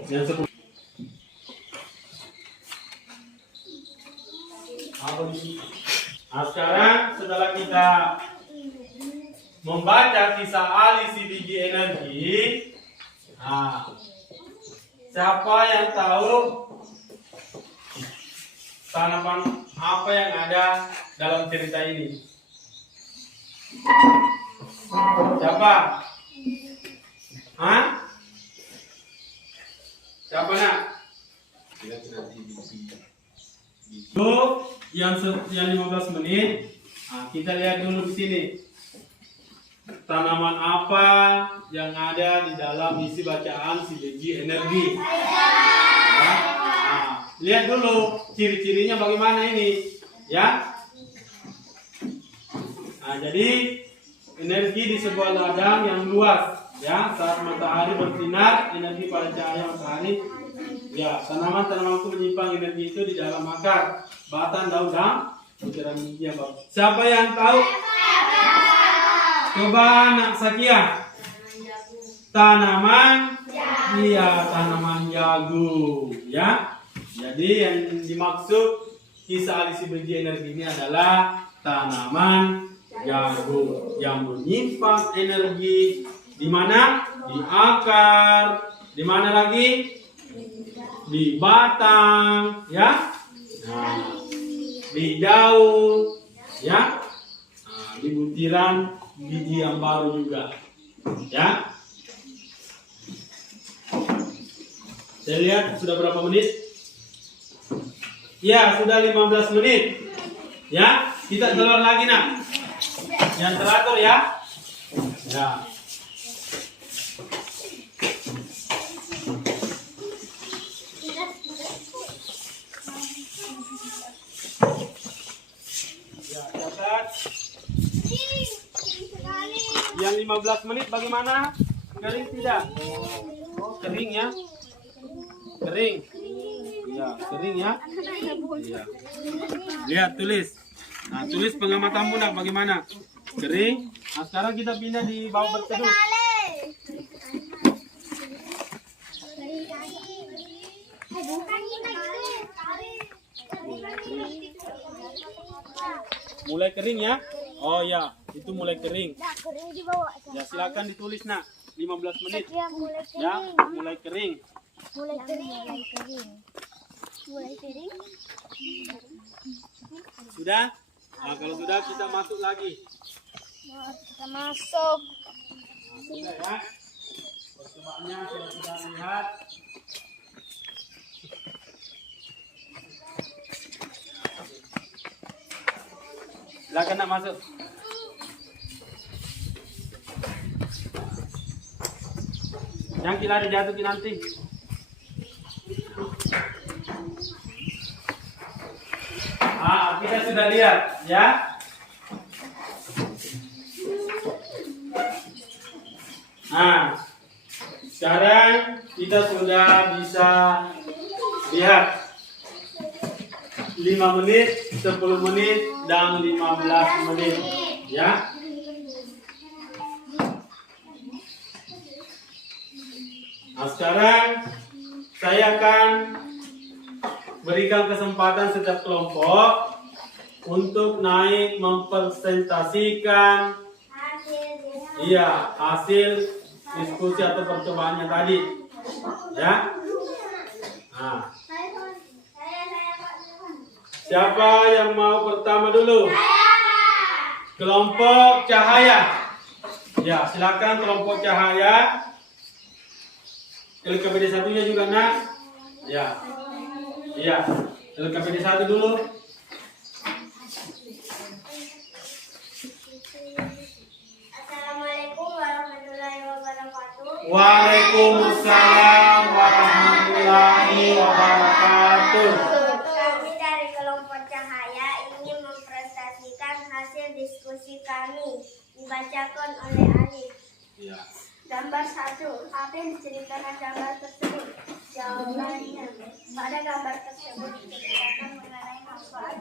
Yang 10. Sekarang setelah kita membaca kisah Ali si biji energi, siapa yang tahu tanaman apa yang ada dalam cerita ini? Siapa? Siapa nak? Itu yang 15 menit. Kita lihat dulu di sini. Tanaman apa yang ada di dalam isi bacaan si biji energi? Lihat dulu ciri-cirinya bagaimana ini, ya. Jadi energi di sebuah ladang yang luas, ya. Saat matahari bersinar, energi pada cahaya matahari, ya. Tanaman-tanaman itu menyimpan energi itu di dalam akar, batang, daun, dan butiran biji. Siapa yang tahu? Coba nak Sakia. Tanaman, iya, tanaman jagung, ya. Jadi yang dimaksud kisah Ali si biji energi ini adalah tanaman jagung yang menyimpan energi di mana? Di akar, di mana lagi? Di batang, ya. Di daun, ya. Di butiran biji yang baru juga, ya. Saya lihat sudah berapa menit? Ya, sudah 15 menit. Ya, kita keluar lagi nak. Yang teratur ya. Ya. Ya, catat. Yang 15 menit bagaimana? Kering tidak? Oh, kering ya. Kering. Ya, kering ya. Ya. Lihat, tulis. Tulis pengamatanmu nak bagaimana? Kering. Sekarang kita pindah di bawah berteduh. Mulai kering ya? Oh ya, itu mulai kering. Ya, silakan ditulis nak. 15 menit. Ya, mulai kering. Mulai kering. Sudah? Kalau sudah kita masuk lagi. Kita masuk. Sudah ya. Percobaannya saya sudah lihat. Silakan nak masuk. Jangan lari jatuh nanti. Kita sudah lihat ya. Nah, sekarang kita sudah bisa lihat 5 menit, 10 menit, dan 15 menit. Ya. Nah, sekarang saya akan berikan kesempatan setiap kelompok untuk naik mempresentasikan hasil diskusi atau percobaannya tadi. Ya. Nah, siapa yang mau pertama dulu? Kelompok cahaya. Ya, silakan kelompok cahaya. LKPD 1-nya juga, nak. Ya. Iya, LKPD 1 dulu. Assalamualaikum warahmatullahi wabarakatuh. Waalaikumsalam warahmatullahi wabarakatuh. Kami dari kelompok cahaya ingin mempresentasikan hasil diskusi kami. Dibacakan oleh Alif. Ya. Gambar 1. Apa yang diceritakan gambar tersebut? Jawabannya, pada gambar tersebut diceritakan mengenai manfaat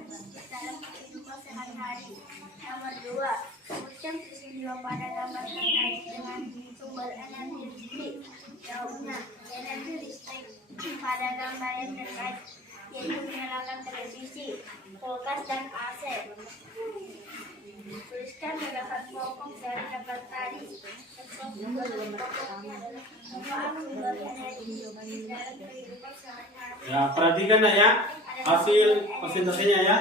dalam kehidupan sehari-hari. Nomor 2. Sebutkan peristiwa pada gambar terkait dengan sumber energi listrik. Jawabnya, energi listrik pada gambar yang terkait yaitu menyalakan televisi, kulkas, dan AC. Tuliskan pendapat pokok dari gambar tadi. Ya, perhatikan nak ya hasil presentasinya ya.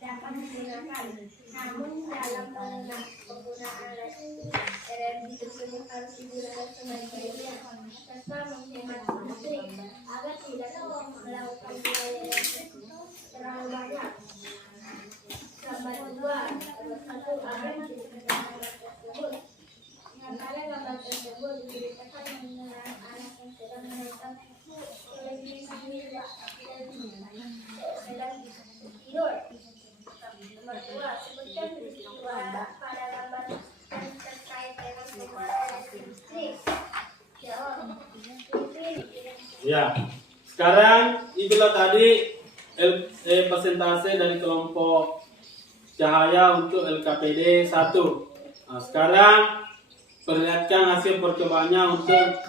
Dapat digunakan, namun dalam penggunaan energi tersebut harus digunakan sebaik-baiknya serta menghemat listrik agar tidak melakukan biaya yang terlalu banyak. Gambar 2. Satu apa yang diceritakan gambar tersebut? Pada gambar tersebut diceritakan mengenai anak yang sedang menonton televisi sedang tidur. Nomor 2. Sebutkan peristiwa pada gambar yang terkait dengan sumber energi listrik. Jawab. Ya. Sekarang itulah tadi presentasi dari kelompok cahaya untuk LKPD 1. Nah, sekarang perlihatkan hasil percobaannya untuk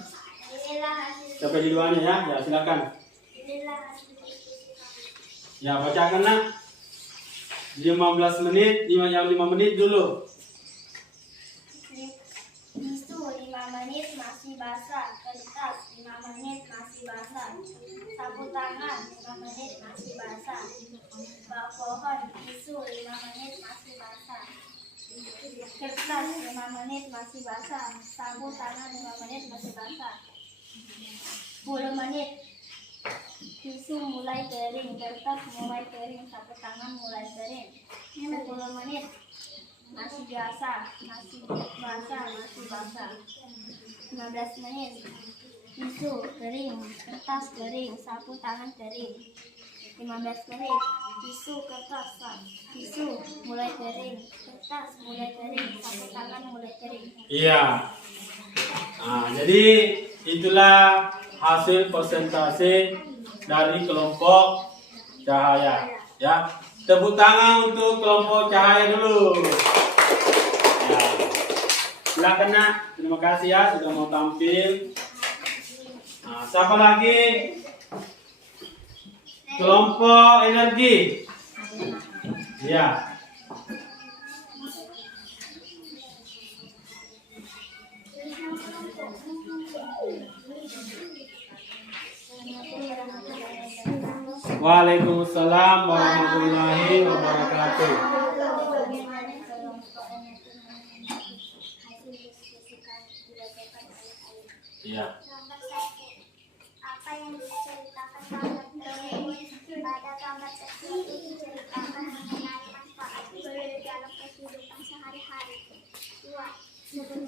Inilah hasil. LKPD 2-nya ya. Ya, silakan. Inilah hasil diskusi kami. Ya, bacakan nak. 15 menit, 5 menit dulu. Tisu 5 menit masih basah. Kertas 5 menit masih basah. Sapu tangan 5 menit masih basah. Bak pohon tisu 5 menit masih basah. Kertas 5 menit masih basah. Sapu tangan 5 menit masih basah. 10 menit tisu mulai kering, kertas mulai kering, sapu tangan mulai kering. 10 menit masih basah, masih basah, masih basah. 15 menit tisu kering, kertas kering, sapu tangan kering. 15 menit tisu, kertas, tisu mulai kering, kertas mulai kering, sapu tangan mulai kering. Iya. Nah, jadi itulah hasil presentasi dari kelompok cahaya. Ya, tepuk tangan untuk kelompok cahaya dulu. Ya. Silakan nak. Terima kasih ya sudah mau tampil. Nah, siapa lagi? Kelompok energi. Ya. Waalaikumsalam warahmatullahi wabarakatuh. Iya. Nomor 1. Apa yang diceritakan gambar tersebut? Pada gambar tersebut diceritakan mengenai manfaat dalam kehidupan sehari-hari. 2. Lalu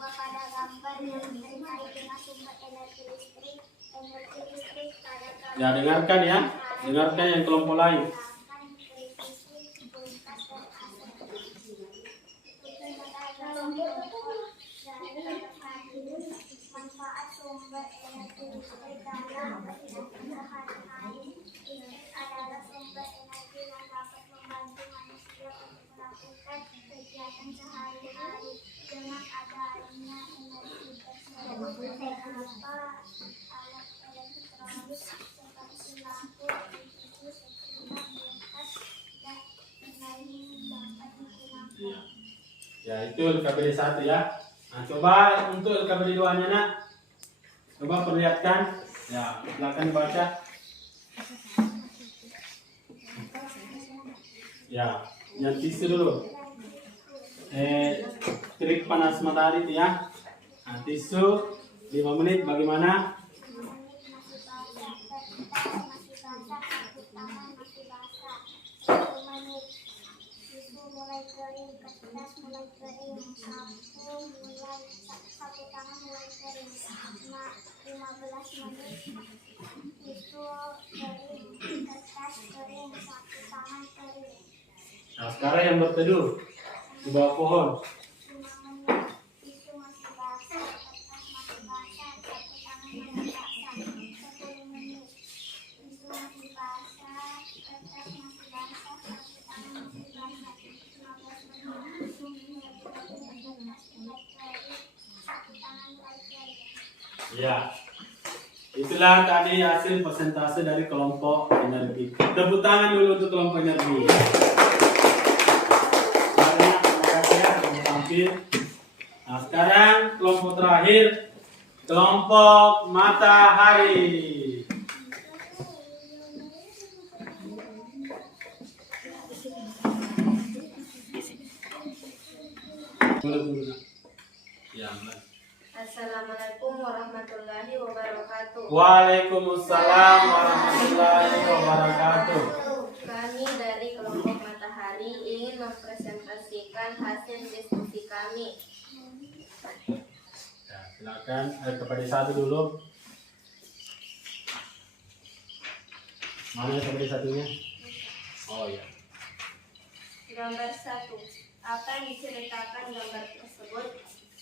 pada gambar yang terkait dengan sumber energi listrik pada gambar Ya, dengarkan ya. Dengarkan yang kelompok lain. Manfaat sumber energi listrik dalam kehidupan sehari-hari. Ini adalah sumber energi yang dapat membantu manusia untuk melakukan kegiatan sehari-hari dengan adanya energi tersebut. Beberapa alat elektronik seperti lampu, TV, setrika, kulkas, dan lainnya dapat digunakan. Ya, itu LKPD 1 ya. Nah, coba untuk LKPD 2-nya nak. Coba perlihatkan. Ya, silakan baca. Ya, yang tisu dulu. Trik panas matahari itu ya. Nah, tisu 5 menit bagaimana? 5 menit masih basah, kertas masih basah, sapu tangan masih basah. 1 menit tisu mulai kering, kertas mulai kering, sapu tangan mulai kering. 15 menit tisu kering, kertas kering, sapu tangan kering. Nah, sekarang yang berteduh di bawah pohon. 5 menit tisu masih basah, kertas masih basah, sapu tangan masih basah. 10 menit tisu masih basah, kertas masih basah, sapu tangan masih basah. 15 menit tisu mulai kering, kertas mulai kering, sapu tangan mulai kering. Ya. Itulah tadi hasil persentase dari kelompok energi. Tepuk tangan dulu untuk kelompok energi. Banyak, terima kasih ya sudah tampil. Nah, sekarang kelompok terakhir, kelompok matahari. Dulu. Ya, Assalamualaikum warahmatullahi wabarakatuh. Waalaikumsalam warahmatullahi wabarakatuh. Kami dari kelompok matahari ingin mempresentasikan hasil diskusi kami. Ya, silakan kepada 1 dulu. Mana kepada 1-nya? Oh ya. Gambar 1. Apa yang diceritakan gambar tersebut?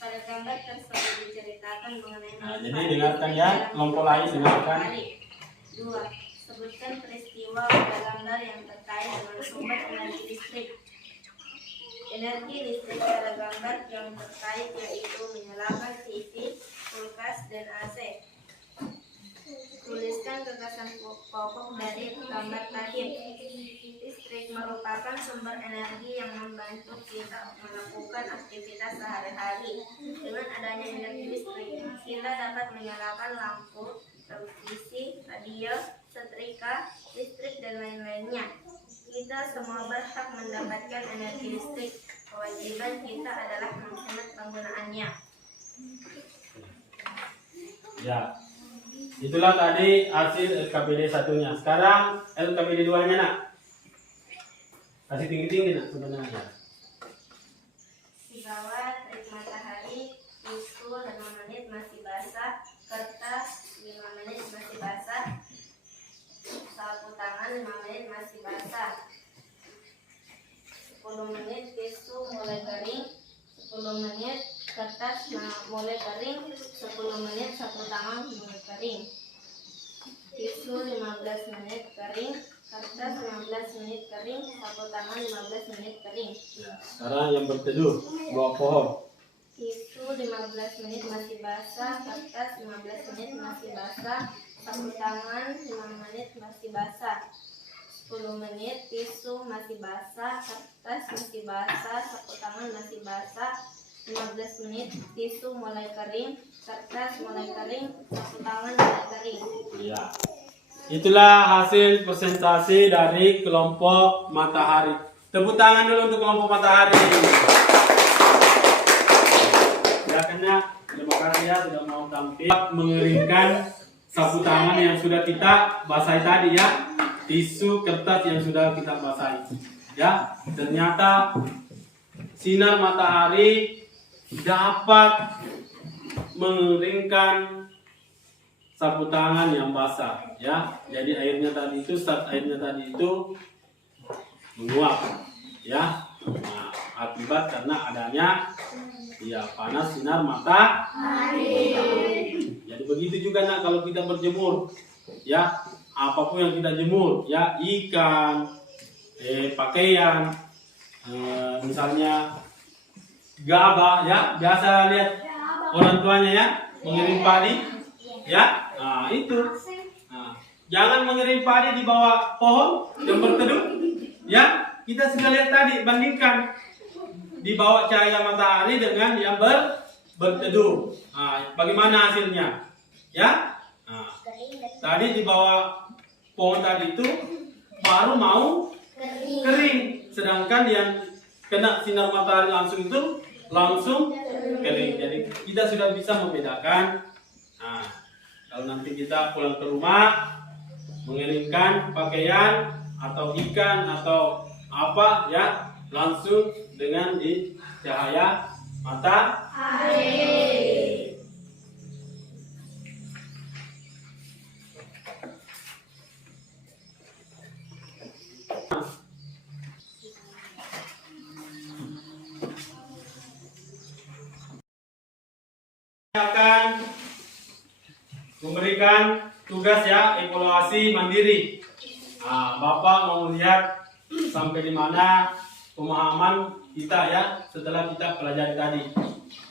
Pada gambar tersebut diceritakan mengenai Nah, jadi dengarkan ya, kelompok lain dengarkan. 2. Sebutkan peristiwa pada gambar yang terkait dengan sumber energi listrik. Energi listrik pada gambar yang terkait yaitu menyalakan TV, kulkas, dan AC. Tuliskan gagasan pokok dari gambar tadi. Listrik merupakan sumber energi yang membantu kita melakukan aktivitas sehari-hari. Dengan adanya energi listrik, kita dapat menyalakan lampu, televisi, radio, setrika, listrik, dan lain-lainnya. Kita semua berhak mendapatkan energi listrik. Kewajiban kita adalah menghemat penggunaannya. Ya. Itulah tadi hasil LKPD 1-nya. Sekarang LKPD 2-nya nak. Kasih tinggi-tinggi nak sebenarnya. Gawat, trik matahari, tisu 5 menit masih basah, kertas 5 menit masih basah, sapu tangan 5 menit masih basah, 10 menit tisu mulai kering, 10 menit kertas mulai kering, 10 menit sapu tangan mulai kering. Tisu 15 menit kering, kertas 15 menit kering, sapu tangan 15 menit kering. Ya, sekarang yang berteduh bawah pohon. Tisu 15 menit masih basah, kertas 15 menit masih basah, sapu tangan 5 menit masih basah. 10 menit tisu masih basah, kertas masih basah, sapu tangan masih basah. 15 menit tisu mulai kering, kertas mulai kering, sapu tangan mulai kering. Ya. Itulah hasil presentasi dari kelompok matahari. Tepuk tangan dulu untuk kelompok matahari. Silakannya, terima kasih ya sudah mau tampil mengeringkan sapu tangan yang sudah kita basahi tadi ya. Tisu, kertas yang sudah kita basahi. Ya, ternyata sinar matahari dapat mengeringkan sapu tangan yang basah, ya. Jadi airnya tadi itu, menguap, ya. Nah, akibat karena adanya ya panas sinar matahari. Jadi begitu juga nak kalau kita berjemur, ya, apapun yang kita jemur, ya, ikan, pakaian, misalnya gabah, ya, biasa lihat orang tuanya ya mengirim padi, ya, nah itu, nah, jangan mengirim padi di bawah pohon yang berteduh, ya. Kita sudah lihat tadi, bandingkan di bawah cahaya matahari dengan yang berteduh. Nah, bagaimana hasilnya? Ya, nah, tadi di bawah pohon tadi itu baru mau kering, sedangkan yang kena sinar matahari langsung itu langsung kering. Jadi kita sudah bisa membedakan. Nah, kalau nanti kita pulang ke rumah mengeringkan pakaian atau ikan atau apa, ya, langsung dengan di cahaya matahari. Akan memberikan tugas, ya, evaluasi mandiri. Nah, Bapak mau lihat sampai di mana pemahaman kita, ya, setelah kita pelajari tadi,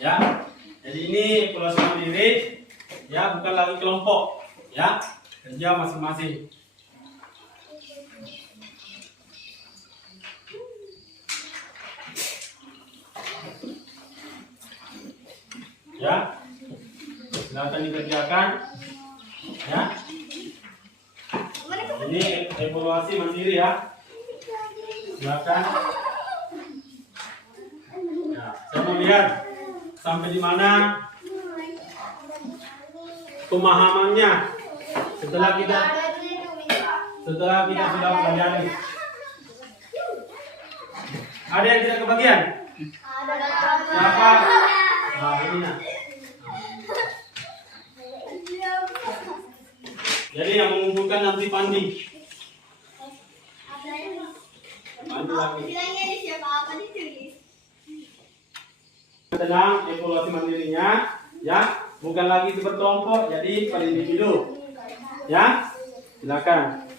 ya. Jadi ini evaluasi mandiri, ya, bukan lagi kelompok, ya, kerja masing-masing. Ya, silakan dikerjakan, ya. Ini evaluasi mandiri, ya. Silakan. Nah, saya mau lihat sampai di mana pemahamannya setelah kita sudah pelajari. Ada yang tidak kebagian? Siapa? Nah, ini nah. Jadi yang mengumpulkan nanti Pandi. Pandi lagi. Tenang, evaluasi mandirinya, ya, bukan lagi berkelompok, jadi per individu, ya. Silakan.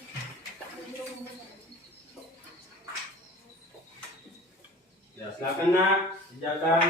Ya, silakan nak, kerjakan.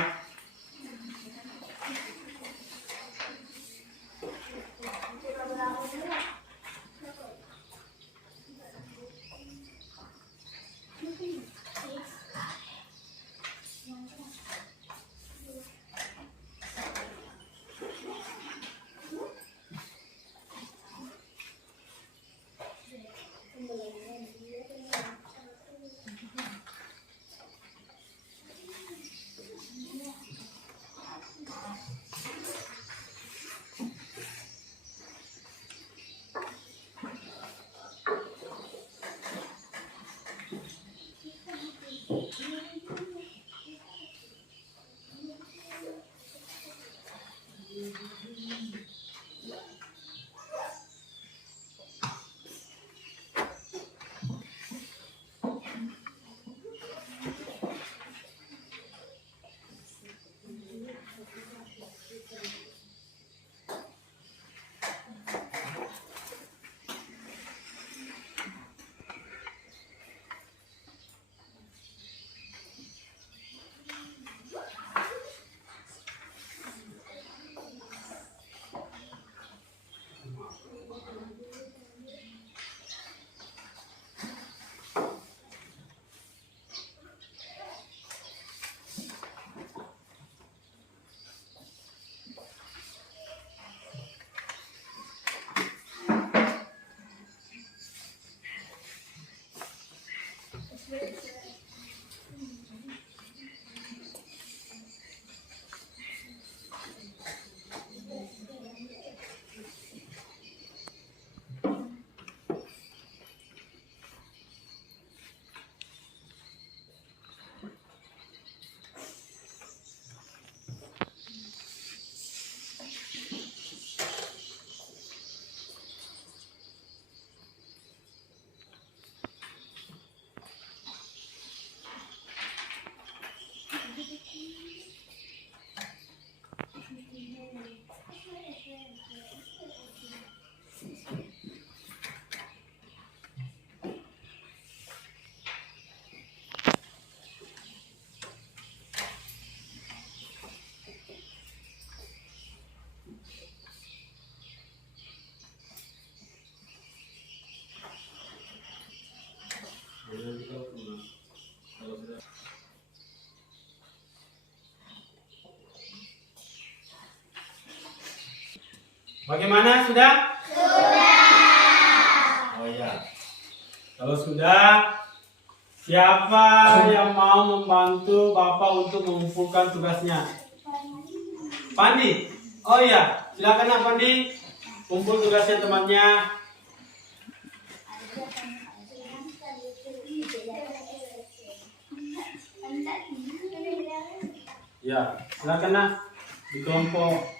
Bagaimana, sudah? Oh ya. Kalau sudah, siapa yang mau membantu Bapak untuk mengumpulkan tugasnya? Pandi. Oh iya, silakan Nak Pandi. Kumpul tugasnya temannya. Ya, silakan Nak. Di kelompok.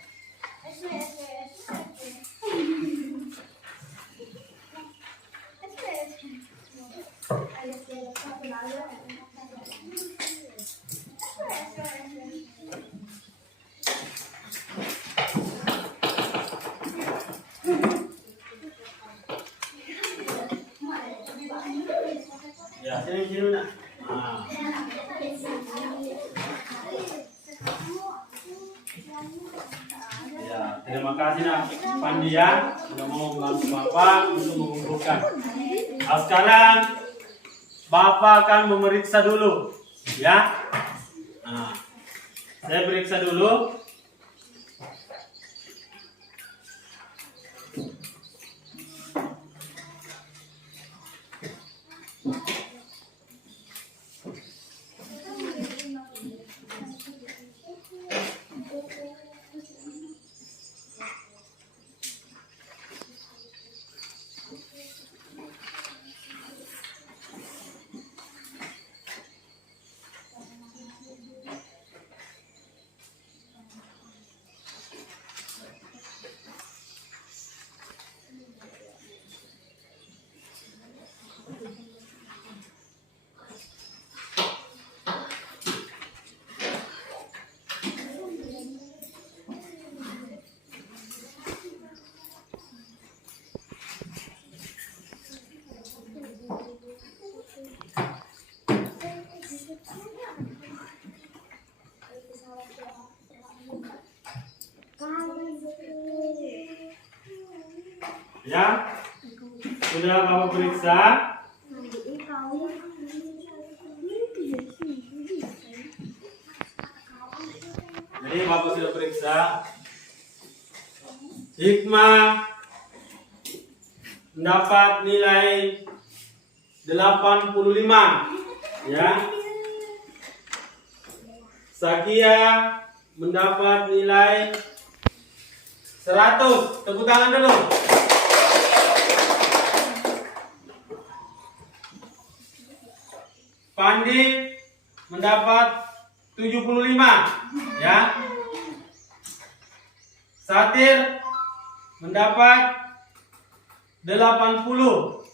Ya, sini Nak. Nah. Ya, terima kasih Nak Pandi ya sudah mau membantu Bapak untuk mengumpulkan. Nah, sekarang Bapak akan memeriksa dulu, ya. Nah, saya periksa dulu. Ya, sudah Bapak periksa. Jadi Bapak sudah periksa. Hikmah mendapat nilai 85, ya. Sakia mendapat nilai 100. Tepuk tangan dulu. Pandi mendapat 75, ya. Satir mendapat 80.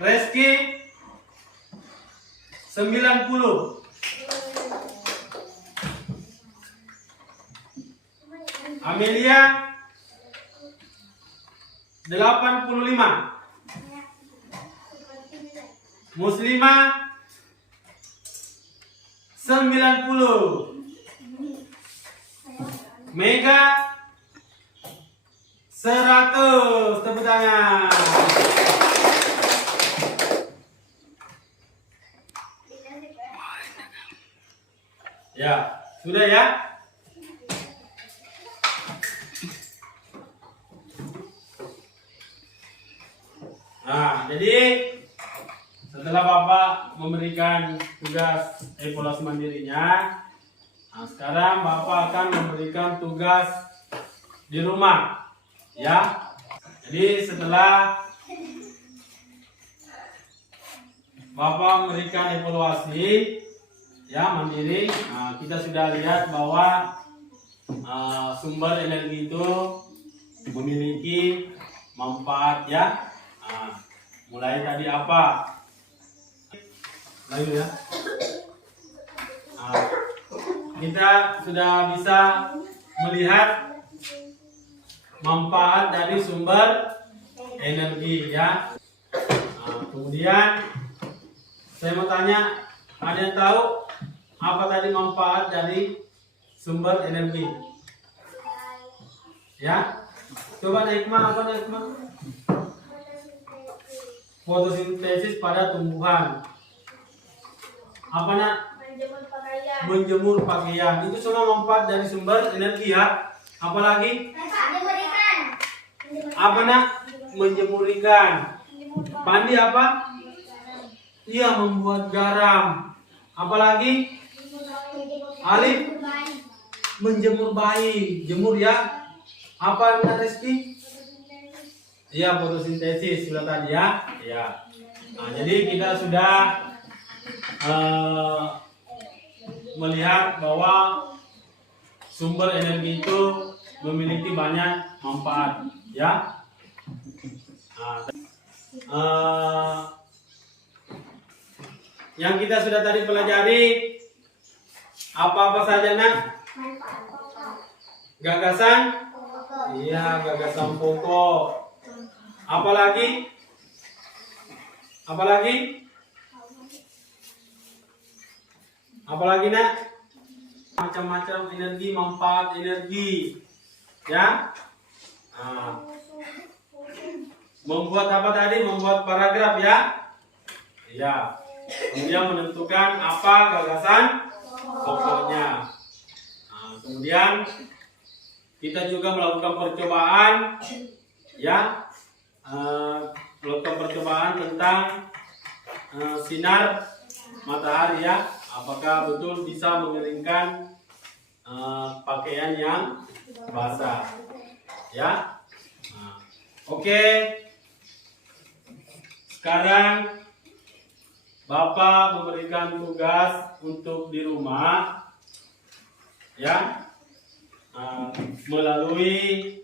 Reski 90. Amelia 85. Muslimah 90. Mega 100. Tepuk tangan. Ya, sudah ya? Nah, jadi setelah Bapak memberikan tugas evaluasi mandirinya, nah sekarang Bapak akan memberikan tugas di rumah, ya. Jadi setelah Bapak memberikan evaluasi, ya mandiri, nah, kita sudah lihat bahwa sumber energi itu memiliki manfaat, ya. Nah, mulai tadi apa? Lagi ya. Nah, kita sudah bisa melihat manfaat dari sumber energi, ya. Nah, kemudian saya mau tanya, ada yang tahu apa tadi manfaat dari sumber energi? Ya, coba Hikmah, apa Hikmah? Fotosintesis pada tumbuhan. Apa Nak? Manajemen pakaian. menjemur pakaian. Itu semua manfaat dari sumber energi ya. Apalagi? Apa nak? Menjemur ikan. Pandi apa? Iya, membuat garam. Apalagi? Alif? Menjemur bayi. Jemur ya. Apa Nak Rizky? Iya, fotosintesis sudah tadi ya. Ya. Nah, jadi kita sudah melihat bahwa sumber energi itu memiliki banyak manfaat ya. Yang kita sudah tadi pelajari apa-apa saja nak? Gagasan? Iya, gagasan pokok. Apalagi? Apalagi? Apalagi nak? Macam-macam energi, manfaat energi, ya. Membuat apa tadi? Membuat paragraf ya. Ya. Kemudian menentukan apa gagasan pokoknya. Kemudian kita juga melakukan percobaan, ya. Melakukan percobaan tentang sinar matahari ya. Apakah betul bisa mengeringkan pakaian yang basah, ya. Oke. Sekarang Bapak memberikan tugas untuk di rumah, ya, melalui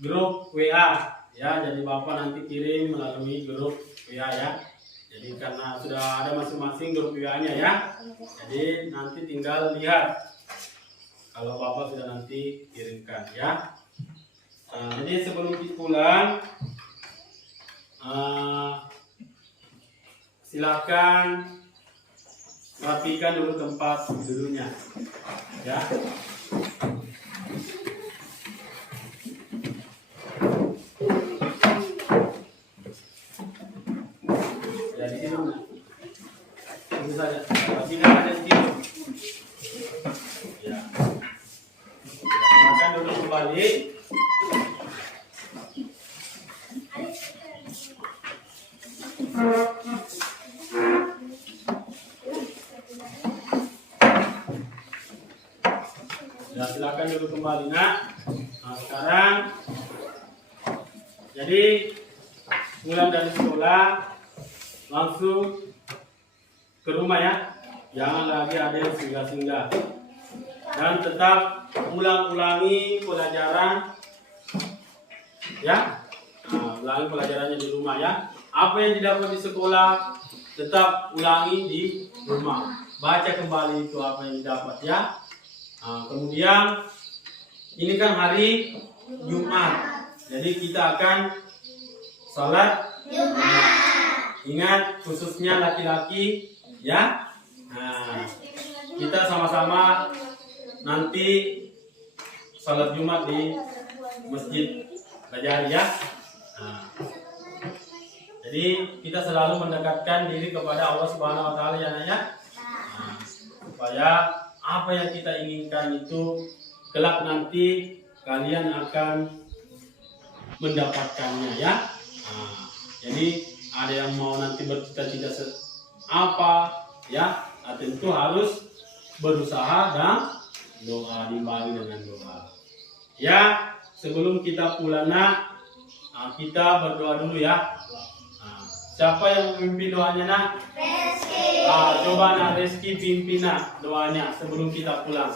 grup WA, ya. Jadi Bapak nanti kirim melalui grup WA ya. Jadi karena sudah ada masing-masing grup WA-nya ya. Jadi nanti tinggal lihat kalau Bapak sudah nanti kirimkan ya. Jadi sebelum pulang, silakan rapikan dulu tempat duduknya, ya. Ya di sini, ini saja. Rapikan ada di sini. Ya. Silakan duduk kembali. Ya, silakan duduk kembali nak. Nah, sekarang jadi pulang dari sekolah langsung ke rumah ya. Jangan lagi ada yang singgah-singgah. Dan tetap ulangi pelajaran ya. Ulangi pelajarannya di rumah ya. Apa yang didapat di sekolah tetap ulangi di rumah. Baca kembali itu apa yang didapat ya. Kemudian ini kan hari Jumat, jadi kita akan salat Jumat. Ingat khususnya laki-laki ya. Kita sama-sama nanti salat Jumat di Masjid Bajari ya. Jadi kita selalu mendekatkan diri kepada Allah Subhanahu Wa Taala ya nanya, supaya apa yang kita inginkan itu kelak nanti kalian akan mendapatkannya ya. Jadi ada yang mau nanti bercita-cita apa ya, tentu harus berusaha dan doa, diimbangi dengan doa. Ya, sebelum kita pulang nak, kita berdoa dulu ya. Siapa yang memimpin doanya nak? Reski. Coba nak Reski pimpin nak doanya sebelum kita pulang.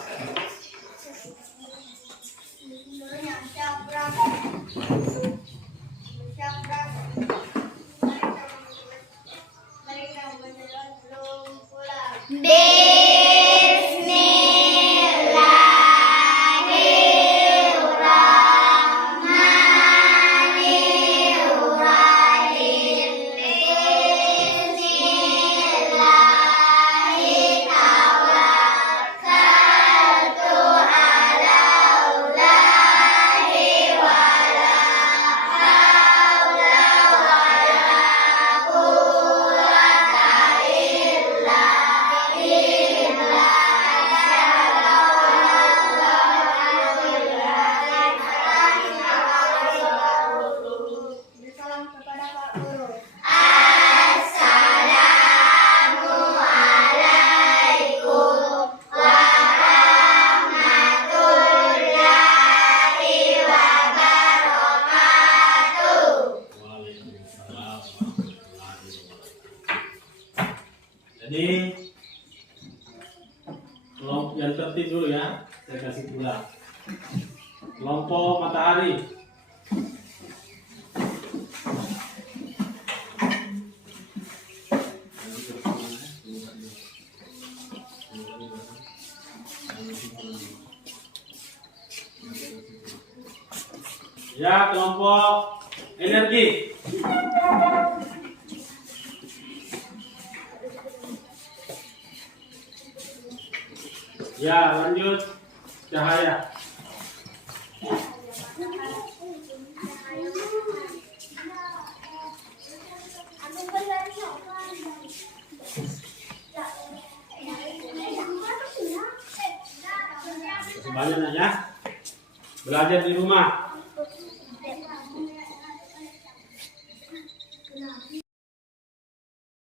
ya, saya kasih pula. Kelompok matahari. Ya, kelompok energi. Ya, lanjut cahaya. Banyak ya. Belajar di rumah.